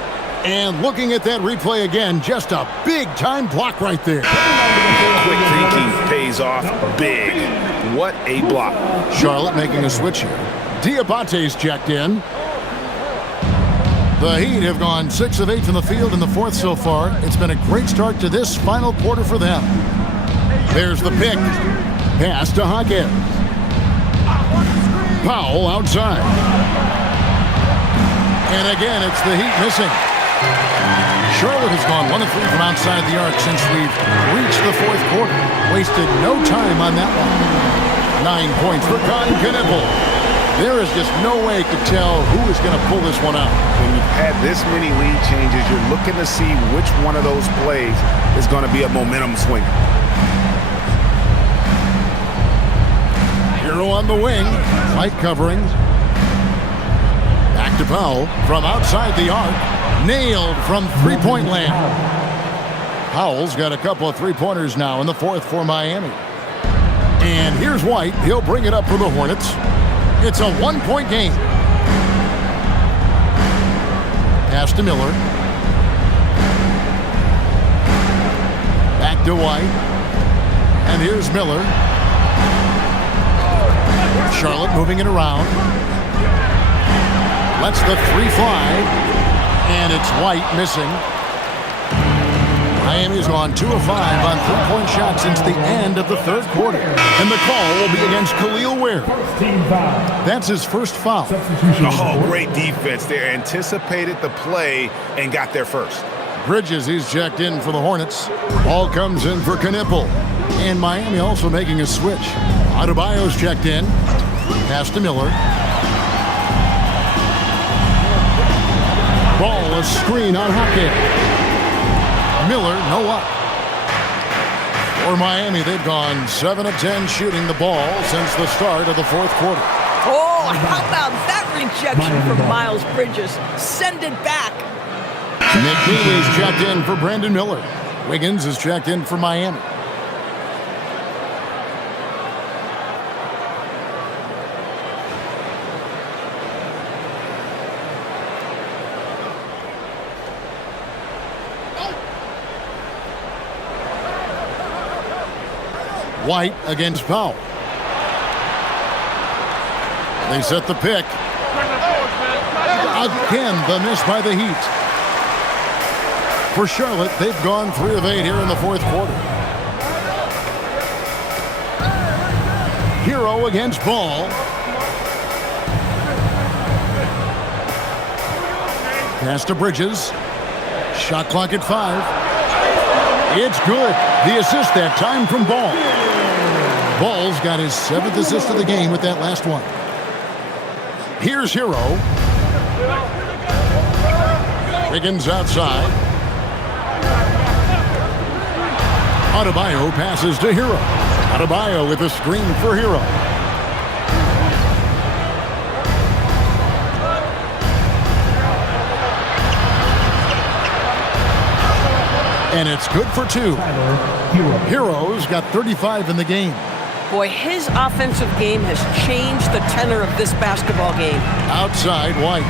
And looking at that replay again, just a big-time block right there. Quick thinking pays off big. What a block. Charlotte making a switch here. Diabate's checked in. The Heat have gone 6 of 8 from the field in the fourth so far. It's been a great start to this final quarter for them. There's the pick. Pass to Hawkins. Powell outside. And again, it's the Heat missing. Charlotte has gone 1 of 3 from outside the arc since we've reached the fourth quarter. Wasted no time on that one. 9 points for Knuppel. There is just no way to tell who is going to pull this one out. When you've had this many lead changes, you're looking to see which one of those plays is going to be a momentum swinger. Hero on the wing. Light covering. Back to Powell from outside the arc. Nailed from three-point land. Powell's got a couple of three-pointers now in the fourth for Miami. And here's White. He'll bring it up for the Hornets. It's a one-point game. Pass to Miller. Back to White. And here's Miller. Charlotte moving it around. Lets the three fly. And it's White missing. Miami's gone 2 of 5 on three-point shots since the end of the third quarter. And the call will be against Khalil Ware. That's his first foul. Oh, great defense there. Anticipated the play and got there first. Bridges, he's checked in for the Hornets. Ball comes in for Knuppel. And Miami also making a switch. Adebayo's checked in. Pass to Miller. Ball, a screen on Hawkins. Miller, no luck. For Miami, they've gone 7 of 10 shooting the ball since the start of the fourth quarter. Oh, how about that rejection from Miles Bridges? Send it back. McNeely's checked in for Brandon Miller. Wiggins is checked in for Miami. White against Powell. They set the pick. Again, the miss by the Heat. For Charlotte, they've gone 3 of 8 here in the fourth quarter. Hero against Ball. Pass to Bridges. Shot clock at 5. It's good. The assist that time from Ball. Ball's got his 7th assist of the game with that last one. Here's Hero. Wiggins outside. Adebayo passes to Hero. Adebayo with a screen for Hero. And it's good for 2. Hero's got 35 in the game. Boy, his offensive game has changed the tenor of this basketball game. Outside, White.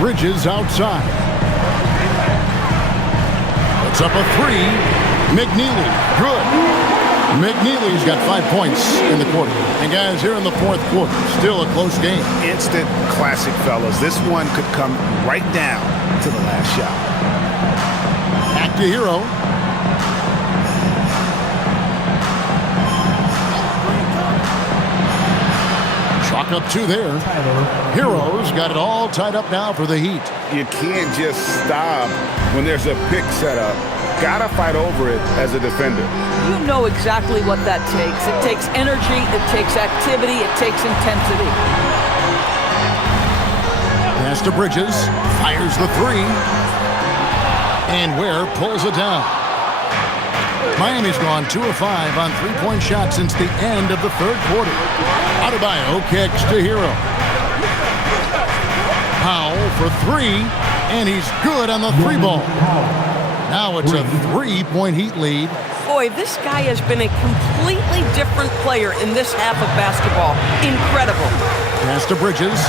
Bridges outside. Puts up a 3. McNeely, good. McNeely's got 5 points in the quarter. And guys, here in the fourth quarter, still a close game. Instant classic, fellas. This one could come right down to the last shot. Back to Hero. Chalk up 2 there. Hero's got it all tied up now for the Heat. You can't just stop when there's a pick set up. Gotta fight over it as a defender. You know exactly what that takes. It takes energy, it takes activity, it takes intensity. Pass to Bridges. Fires the 3. And Ware pulls it down. Miami's gone 2 of 5 on three-point shots since the end of the third quarter. Adebayo kicks to Hero. Powell for 3, and he's good on the 3 ball. Now it's a 3-point Heat lead. Boy, this guy has been a completely different player in this half of basketball. Incredible. Pass to Bridges.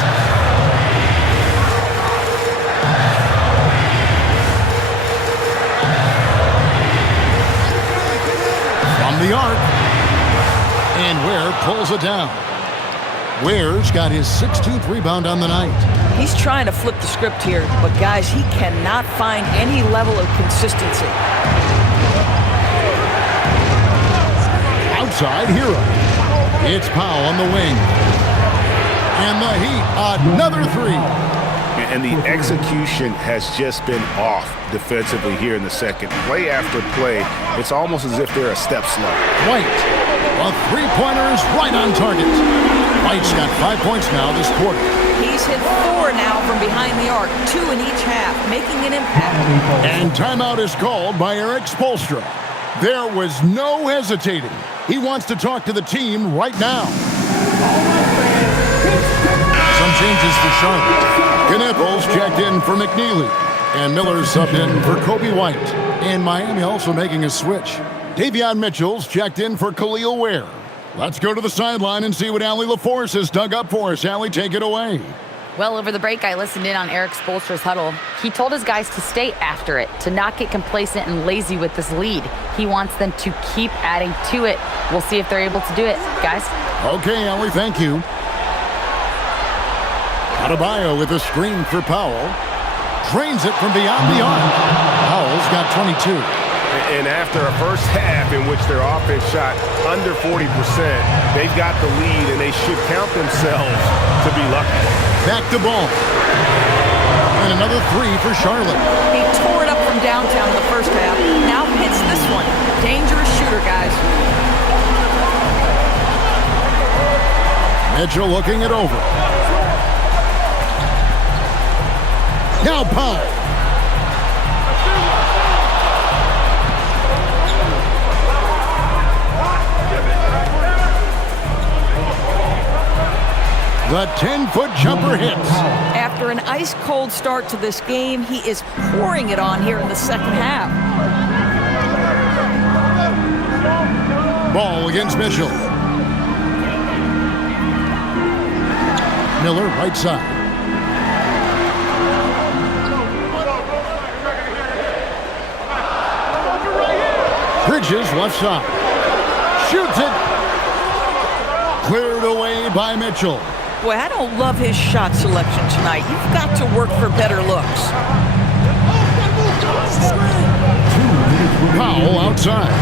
The arc, and Ware pulls it down. Ware's got his 16th rebound on the night. He's trying to flip the script here, but guys, he cannot find any level of consistency. Outside, Hero. It's Powell on the wing. And the Heat, another 3. And the execution has just been off defensively here in the second. Play after play, it's almost as if they're a step slow. White, a 3-pointer is right on target. White's got 5 points now this quarter. He's hit 4 now from behind the arc, 2 in each half, making an impact. And timeout is called by Eric Spoelstra. There was no hesitating. He wants to talk to the team right now. Some changes for Charlotte. Knipples checked in for McNeely. And Miller subbed in for Kobe White. And Miami also making a switch. Davion Mitchell's checked in for Khalil Ware. Let's go to the sideline and see what Allie LaForce has dug up for us. Allie, take it away. Well, over the break, I listened in on Eric Spoelstra's huddle. He told his guys to stay after it, to not get complacent and lazy with this lead. He wants them to keep adding to it. We'll see if they're able to do it, guys. Okay, Allie, thank you. Adebayo with a screen for Powell. Drains it from beyond the arc. Powell's got 22. And after a first half in which their offense shot under 40%, they've got the lead, and they should count themselves to be lucky. Back to Ball. And another 3 for Charlotte. He tore it up from downtown in the first half. Now hits this one. Dangerous shooter, guys. Mitchell looking it over. Now Powell. The 10-foot jumper hits. After an ice-cold start to this game, he is pouring it on here in the second half. Ball against Mitchell. Miller, right side. Bridges, left side. Shoots it. Cleared away by Mitchell. Boy, I don't love his shot selection tonight. You've got to work for better looks. Powell outside.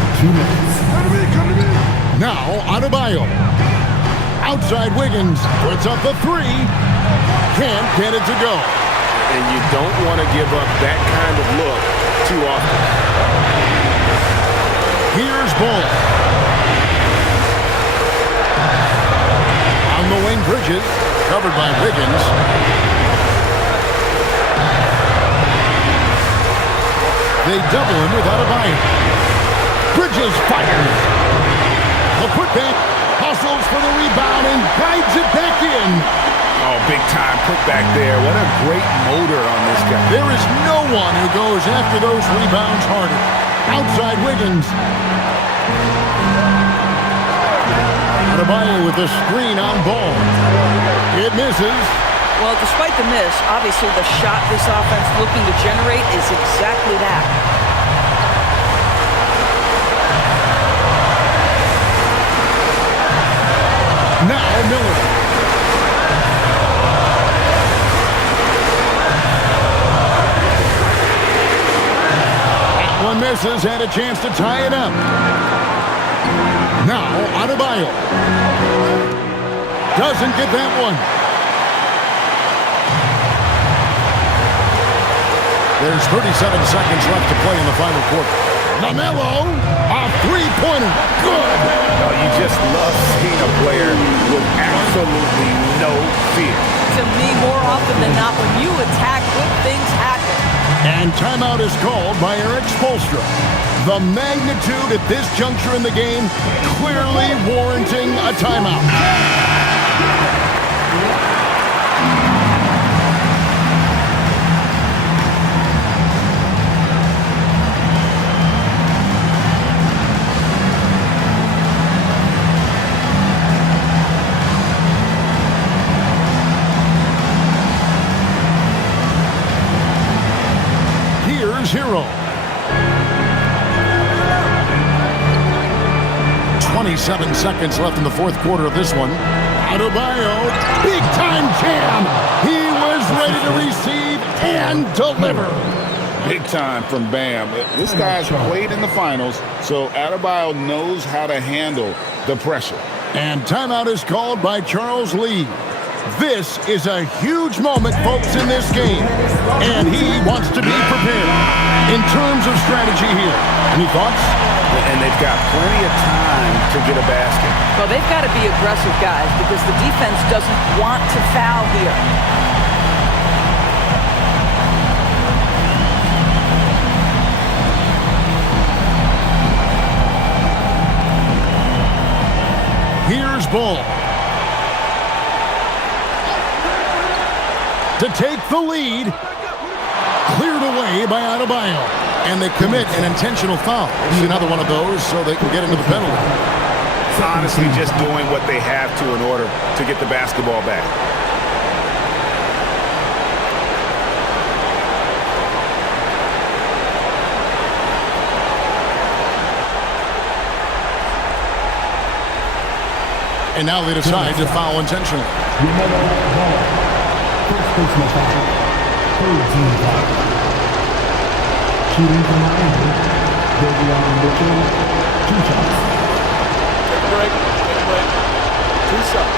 Now Adebayo. Outside Wiggins. Puts up the 3. Can't get it to go. And you don't want to give up that kind of look too often. Here's Ball. On the wing, Bridges, covered by Wiggins. They double him without a buy. Bridges fires. The putback. Hustles for the rebound and guides it back in. Oh, big time putback there. What a great motor on this guy. There is no one who goes after those rebounds harder. Outside Wiggins. Adebayo with the screen on ball. It misses. Well, despite the miss, obviously the shot this offense looking to generate is exactly that. Now Miller. That one misses and a chance to tie it up. Now Adebayo. Doesn't get that one. There's 37 seconds left to play in the final quarter. LaMelo, a three-pointer. Good. Oh, you just love seeing a player with absolutely no fear. To me, more often than not, when you attack, good things happen. And timeout is called by Eric Spoelstra. The magnitude at this juncture in the game clearly warranting a timeout. Hero. 27 seconds left in the fourth quarter of this one. Adebayo, big-time jam. He was ready to receive and deliver. Big time from Bam. This guy's played in the finals, so Adebayo knows how to handle the pressure. And timeout is called by Charles Lee. This is a huge moment, folks, in this game. And he wants to be prepared in terms of strategy here. Any thoughts? And they've got plenty of time to get a basket. Well, they've got to be aggressive, guys, because the defense doesn't want to foul here. Here's Bull. To take the lead. Cleared away by Adebayo. And they commit an intentional foul. This is another one of those so they can get into the penalty. Honestly, just doing what they have to in order to get the basketball back. And now they decide to foul intentionally. First personal foul. Third team foul. Shooting from Miami. Davion Mitchell. 2 shots. Take a break. 2 shots.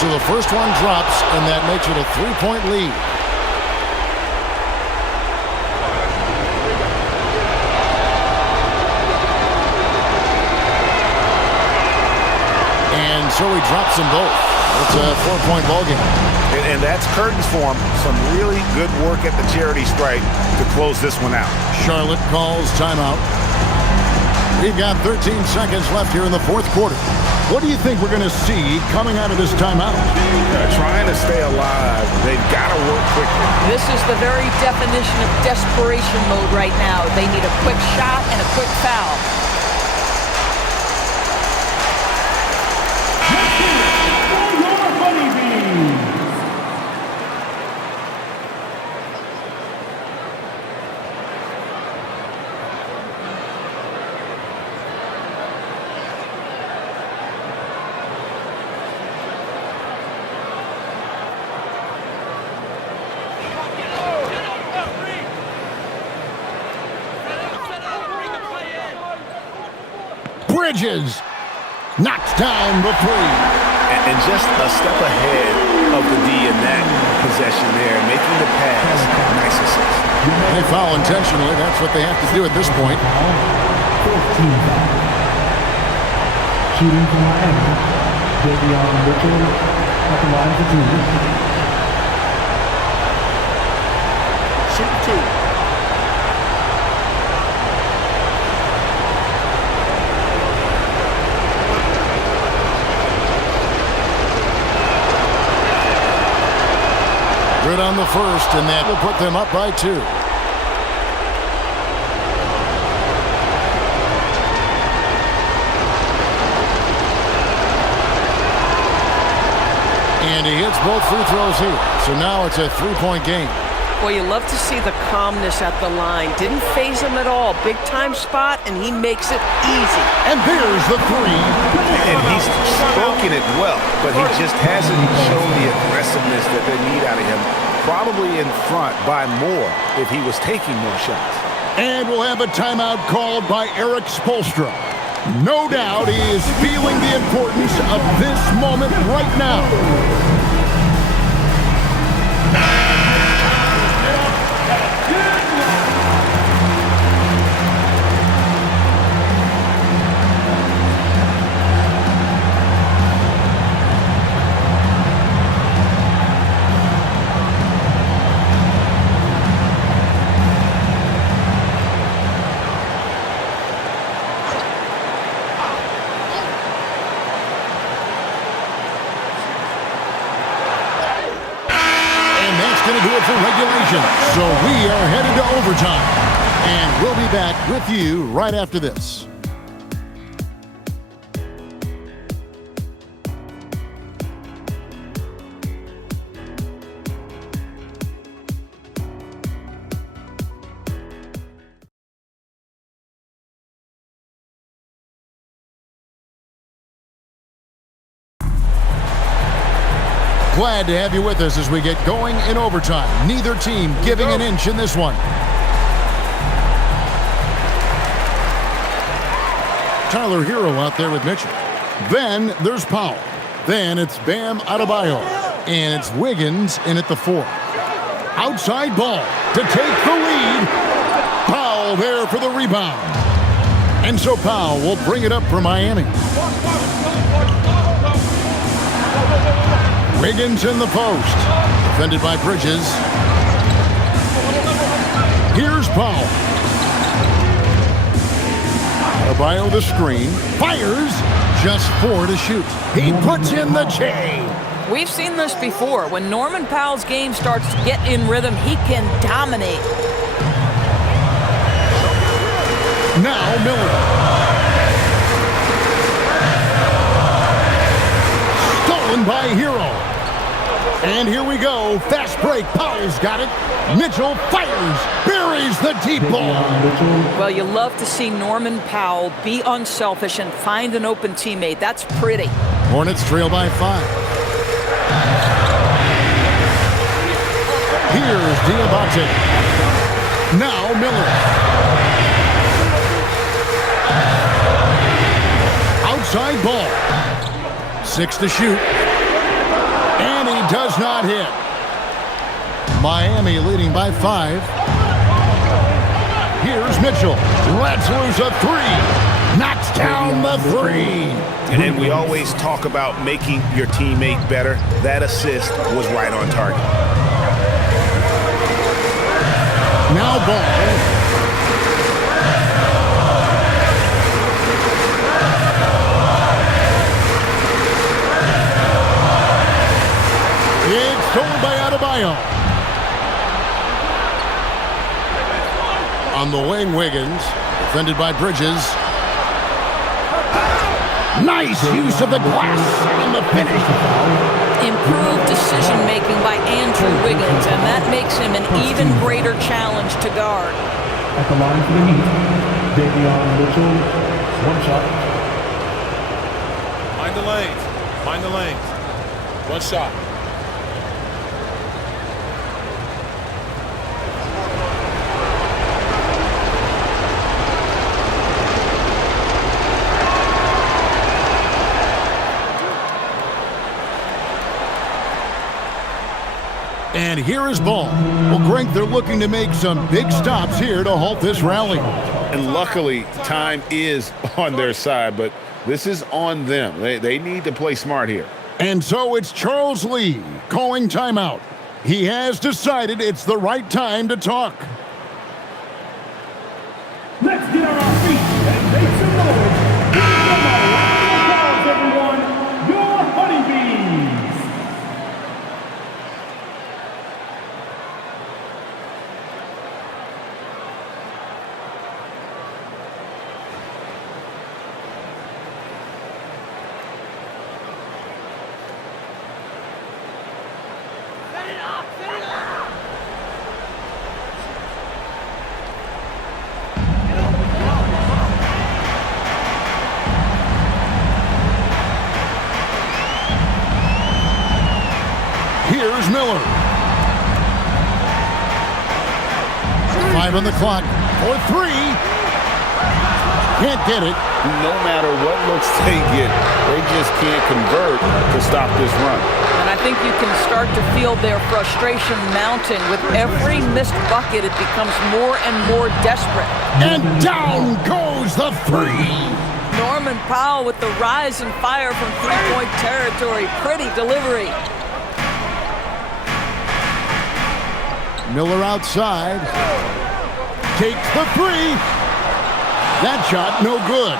So the first one drops, and that makes it a 3-point lead. And so he drops them both. It's a 4-point ball game. And that's curtains for him. Some really good work at the charity stripe to close this one out. Charlotte calls timeout. We've got 13 seconds left here in the fourth quarter. What do you think we're going to see coming out of this timeout? Trying to stay alive. They've got to work quickly. This is the very definition of desperation mode right now. They need a quick shot and a quick foul. Bridges knocks down the three. And just a step ahead of the D in that possession there, making the pass. Nice assist. They foul intentionally. That's what they have to do at this point. Shooting from Miami, Davion Mitchell at the line for two. Shoot two. Good on the first, and that will put them up by 2. And he hits both free throws here. So now it's a 3-point game. Boy, you love to see the calmness at the line. Didn't faze him at all. Big time spot, and he makes it easy. And there's the 3. And he's stroking it well, but he just hasn't shown the aggressiveness that they need out of him. Probably in front by more if he was taking more shots. And we'll have a timeout called by Eric Spoelstra. No doubt he is feeling the importance of this moment right now. For regulation. So we are headed to overtime. And we'll be back with you right after this. Glad to have you with us as we get going in overtime. Neither team giving an inch in this one. Tyler Hero out there with Mitchell. Then there's Powell. Then it's Bam Adebayo. And it's Wiggins in at the 4. Outside ball to take the lead. Powell there for the rebound. And so Powell will bring it up for Miami. Wiggins in the post. Defended by Bridges. Here's Powell. Adebayo the screen. Fires. Just 4 to shoot. He puts in the J. We've seen this before. When Norman Powell's game starts to get in rhythm, he can dominate. Now Miller. Stolen by Hero. And here we go. Fast break. Powell's got it. Mitchell fires. Buries the deep ball. Well, you love to see Norman Powell be unselfish and find an open teammate. That's pretty. Hornets trail by 5. Here's Diabate. Now Miller. Outside ball. 6 to shoot. And he does not hit. Miami leading by 5. Here's Mitchell. Lets loose a 3. Knocks down the 3. And we always talk about making your teammate better. That assist was right on target. Now ball. It's stolen by Adebayo. On the wing, Wiggins. Defended by Bridges. Nice use of the glass on the finish. Improved decision-making by Andrew Wiggins, and that makes him an even greater challenge to guard. At the line for the Heat, Davion Mitchell, 1 shot. Mind the lanes. Mind the lanes. 1 shot. And here is ball. Well, Greg, they're looking to make some big stops here to halt this rally. And luckily, time is on their side, but This is on them. They need to play smart here. And so it's Charles Lee calling timeout. He has decided it's the right time to talk. Let's get on our feet and make some noise. Give them a round of applause, everyone. Your honeybees. Here's Miller. 5 on the clock for 3. Can't get it. No matter what looks they get, they just can't convert to stop this run. And I think you can start to feel their frustration mounting. With every missed bucket, it becomes more and more desperate. And down goes the 3. Norman Powell with the rise and fire from three-point territory. Pretty delivery. Miller outside. Takes the 3. That shot no good.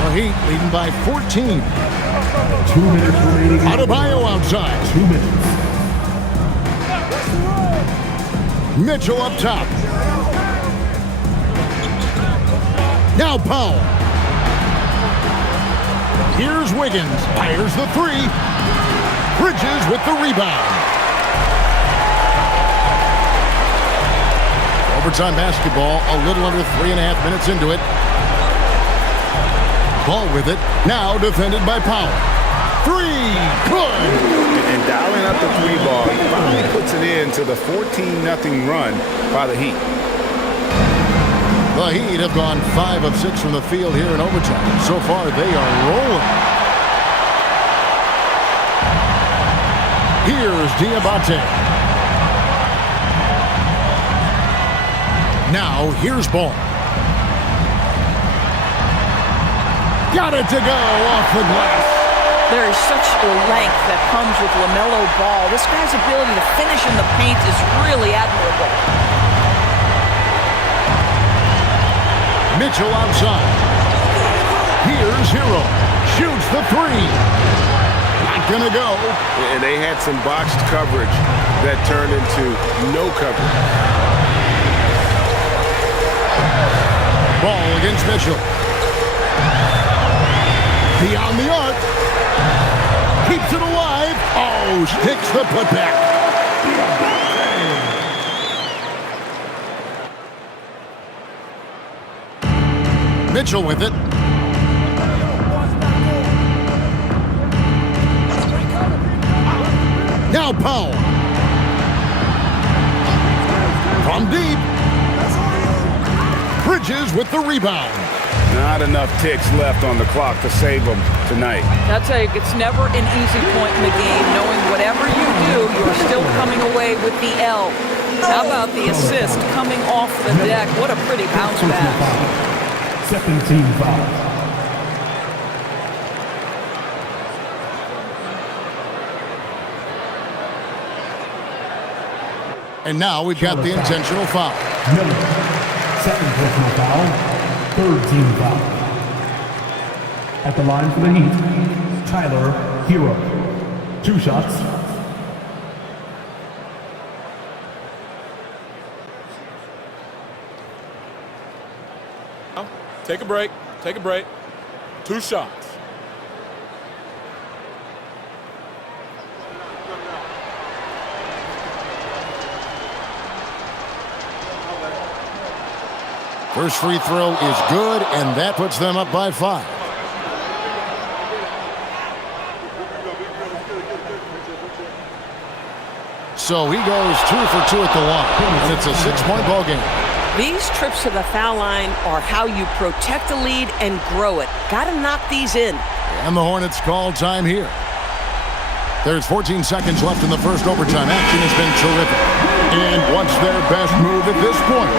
The Heat leading by 14. 2 minutes remaining. Adebayo outside. 2 minutes. Mitchell up top. Now Powell. Here's Wiggins. Fires the 3. Bridges with the rebound. Overtime basketball, a little under 3.5 minutes into it. Ball with it, now defended by Powell. 3, good! And dialing up the 3 ball, he finally puts it into the 14-0 run by the Heat. The Heat have gone 5 of 6 from the field here in overtime. So far, they are rolling. Here's Diabate. Now, here's Ball. Got it to go off the glass. There is such a length that comes with LaMelo Ball. This guy's ability to finish in the paint is really admirable. Mitchell outside. Here's Hero. Shoots the 3. Not gonna go. And they had some botched coverage that turned into no coverage. Ball against Mitchell. Beyond the arc. Keeps it alive. Oh, sticks the putback. Mitchell with it. Now Powell. From deep. Bridges with the rebound. Not enough ticks left on the clock to save them tonight. I'll tell you, it's never an easy point in the game, knowing whatever you do, you're still coming away with the L. How about the assist coming off the deck? What a pretty bounce back. Second team foul. And now we've got the intentional foul. Miller. Second personal foul. Third team foul. At the line for the Heat, Tyler Hero. 2 shots. Take a break. Take a break. 2 shots. First free throw is good, and that puts them up by 5. So he goes 2 for 2 at the line, and it's a 6-point ball game. These trips to the foul line are how you protect a lead and grow it. Got to knock these in. And the Hornets call time here. There's 14 seconds left in the first overtime. Action has been terrific. And what's their best move at this point?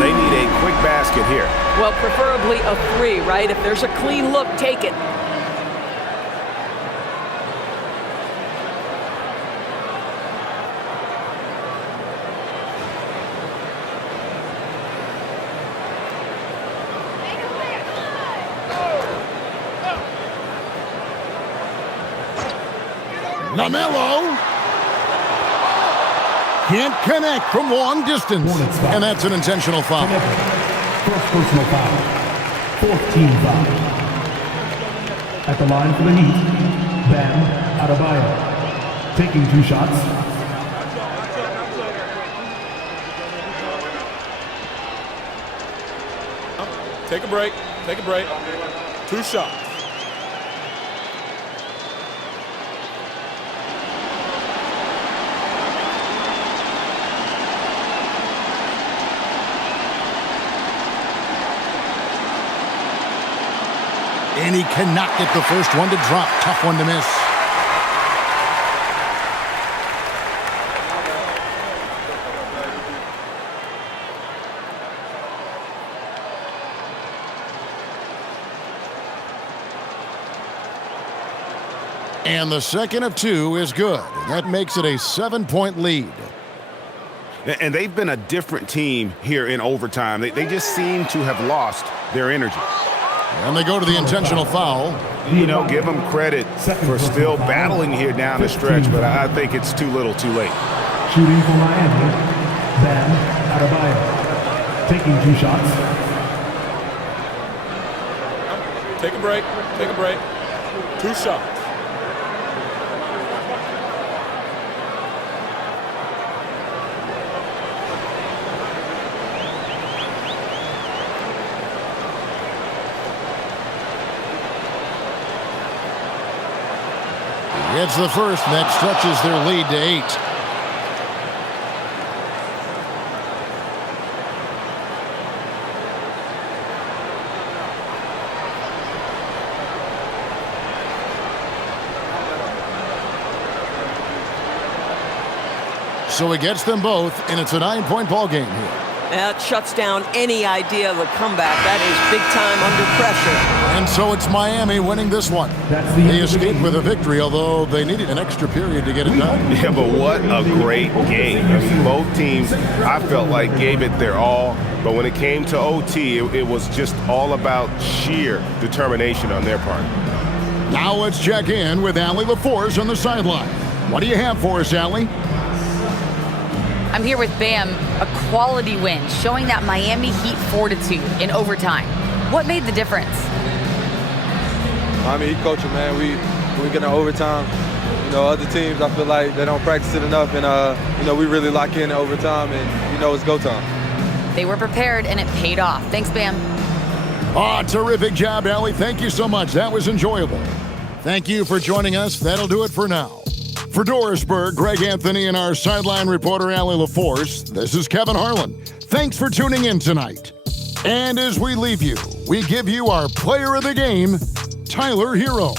They need a quick basket here. Well, preferably a 3, right? If there's a clean look, take it. LaMelo can't connect from long distance, and that's an intentional foul. First personal foul. 14 foul. At the line for the Heat, Bam Adebayo, taking 2 shots. Take a break. Take a break. 2 shots. And he cannot get the first one to drop. Tough one to miss. And the second of 2 is good. That makes it a 7-point lead. And they've been a different team here in overtime. They just seem to have lost their energy. And they go to the intentional foul. You know, give them credit for still battling here down the stretch, but I think it's too little too late. Shooting for Miami, Bam Adebayo, taking 2 shots. Take a break. Take a break. 2 shots. It's the first, and that stretches their lead to 8. So he gets them both, and it's a 9-point ball game here. That shuts down any idea of a comeback. That is big time under pressure. And so it's Miami winning this one. They escaped with a victory, although they needed an extra period to get it done. Yeah, but what a great game. I mean, both teams, I felt like, gave it their all. But when it came to OT, it was just all about sheer determination on their part. Now let's check in with Allie LaForce on the sideline. What do you have for us, Allie? I'm here with Bam, a quality win, showing that Miami Heat fortitude in overtime. What made the difference? Miami Heat culture, man. We get in overtime. You know, other teams, I feel like they don't practice it enough, and you know, we really lock in overtime, and you know, it's go time. They were prepared, and it paid off. Thanks, Bam. Terrific job, Allie. Thank you so much. That was enjoyable. Thank you for joining us. That'll do it for now. For Dorisburg, Greg Anthony, and our sideline reporter, Allie LaForce, this is Kevin Harlan. Thanks for tuning in tonight. And as we leave you, we give you our player of the game, Tyler Hero.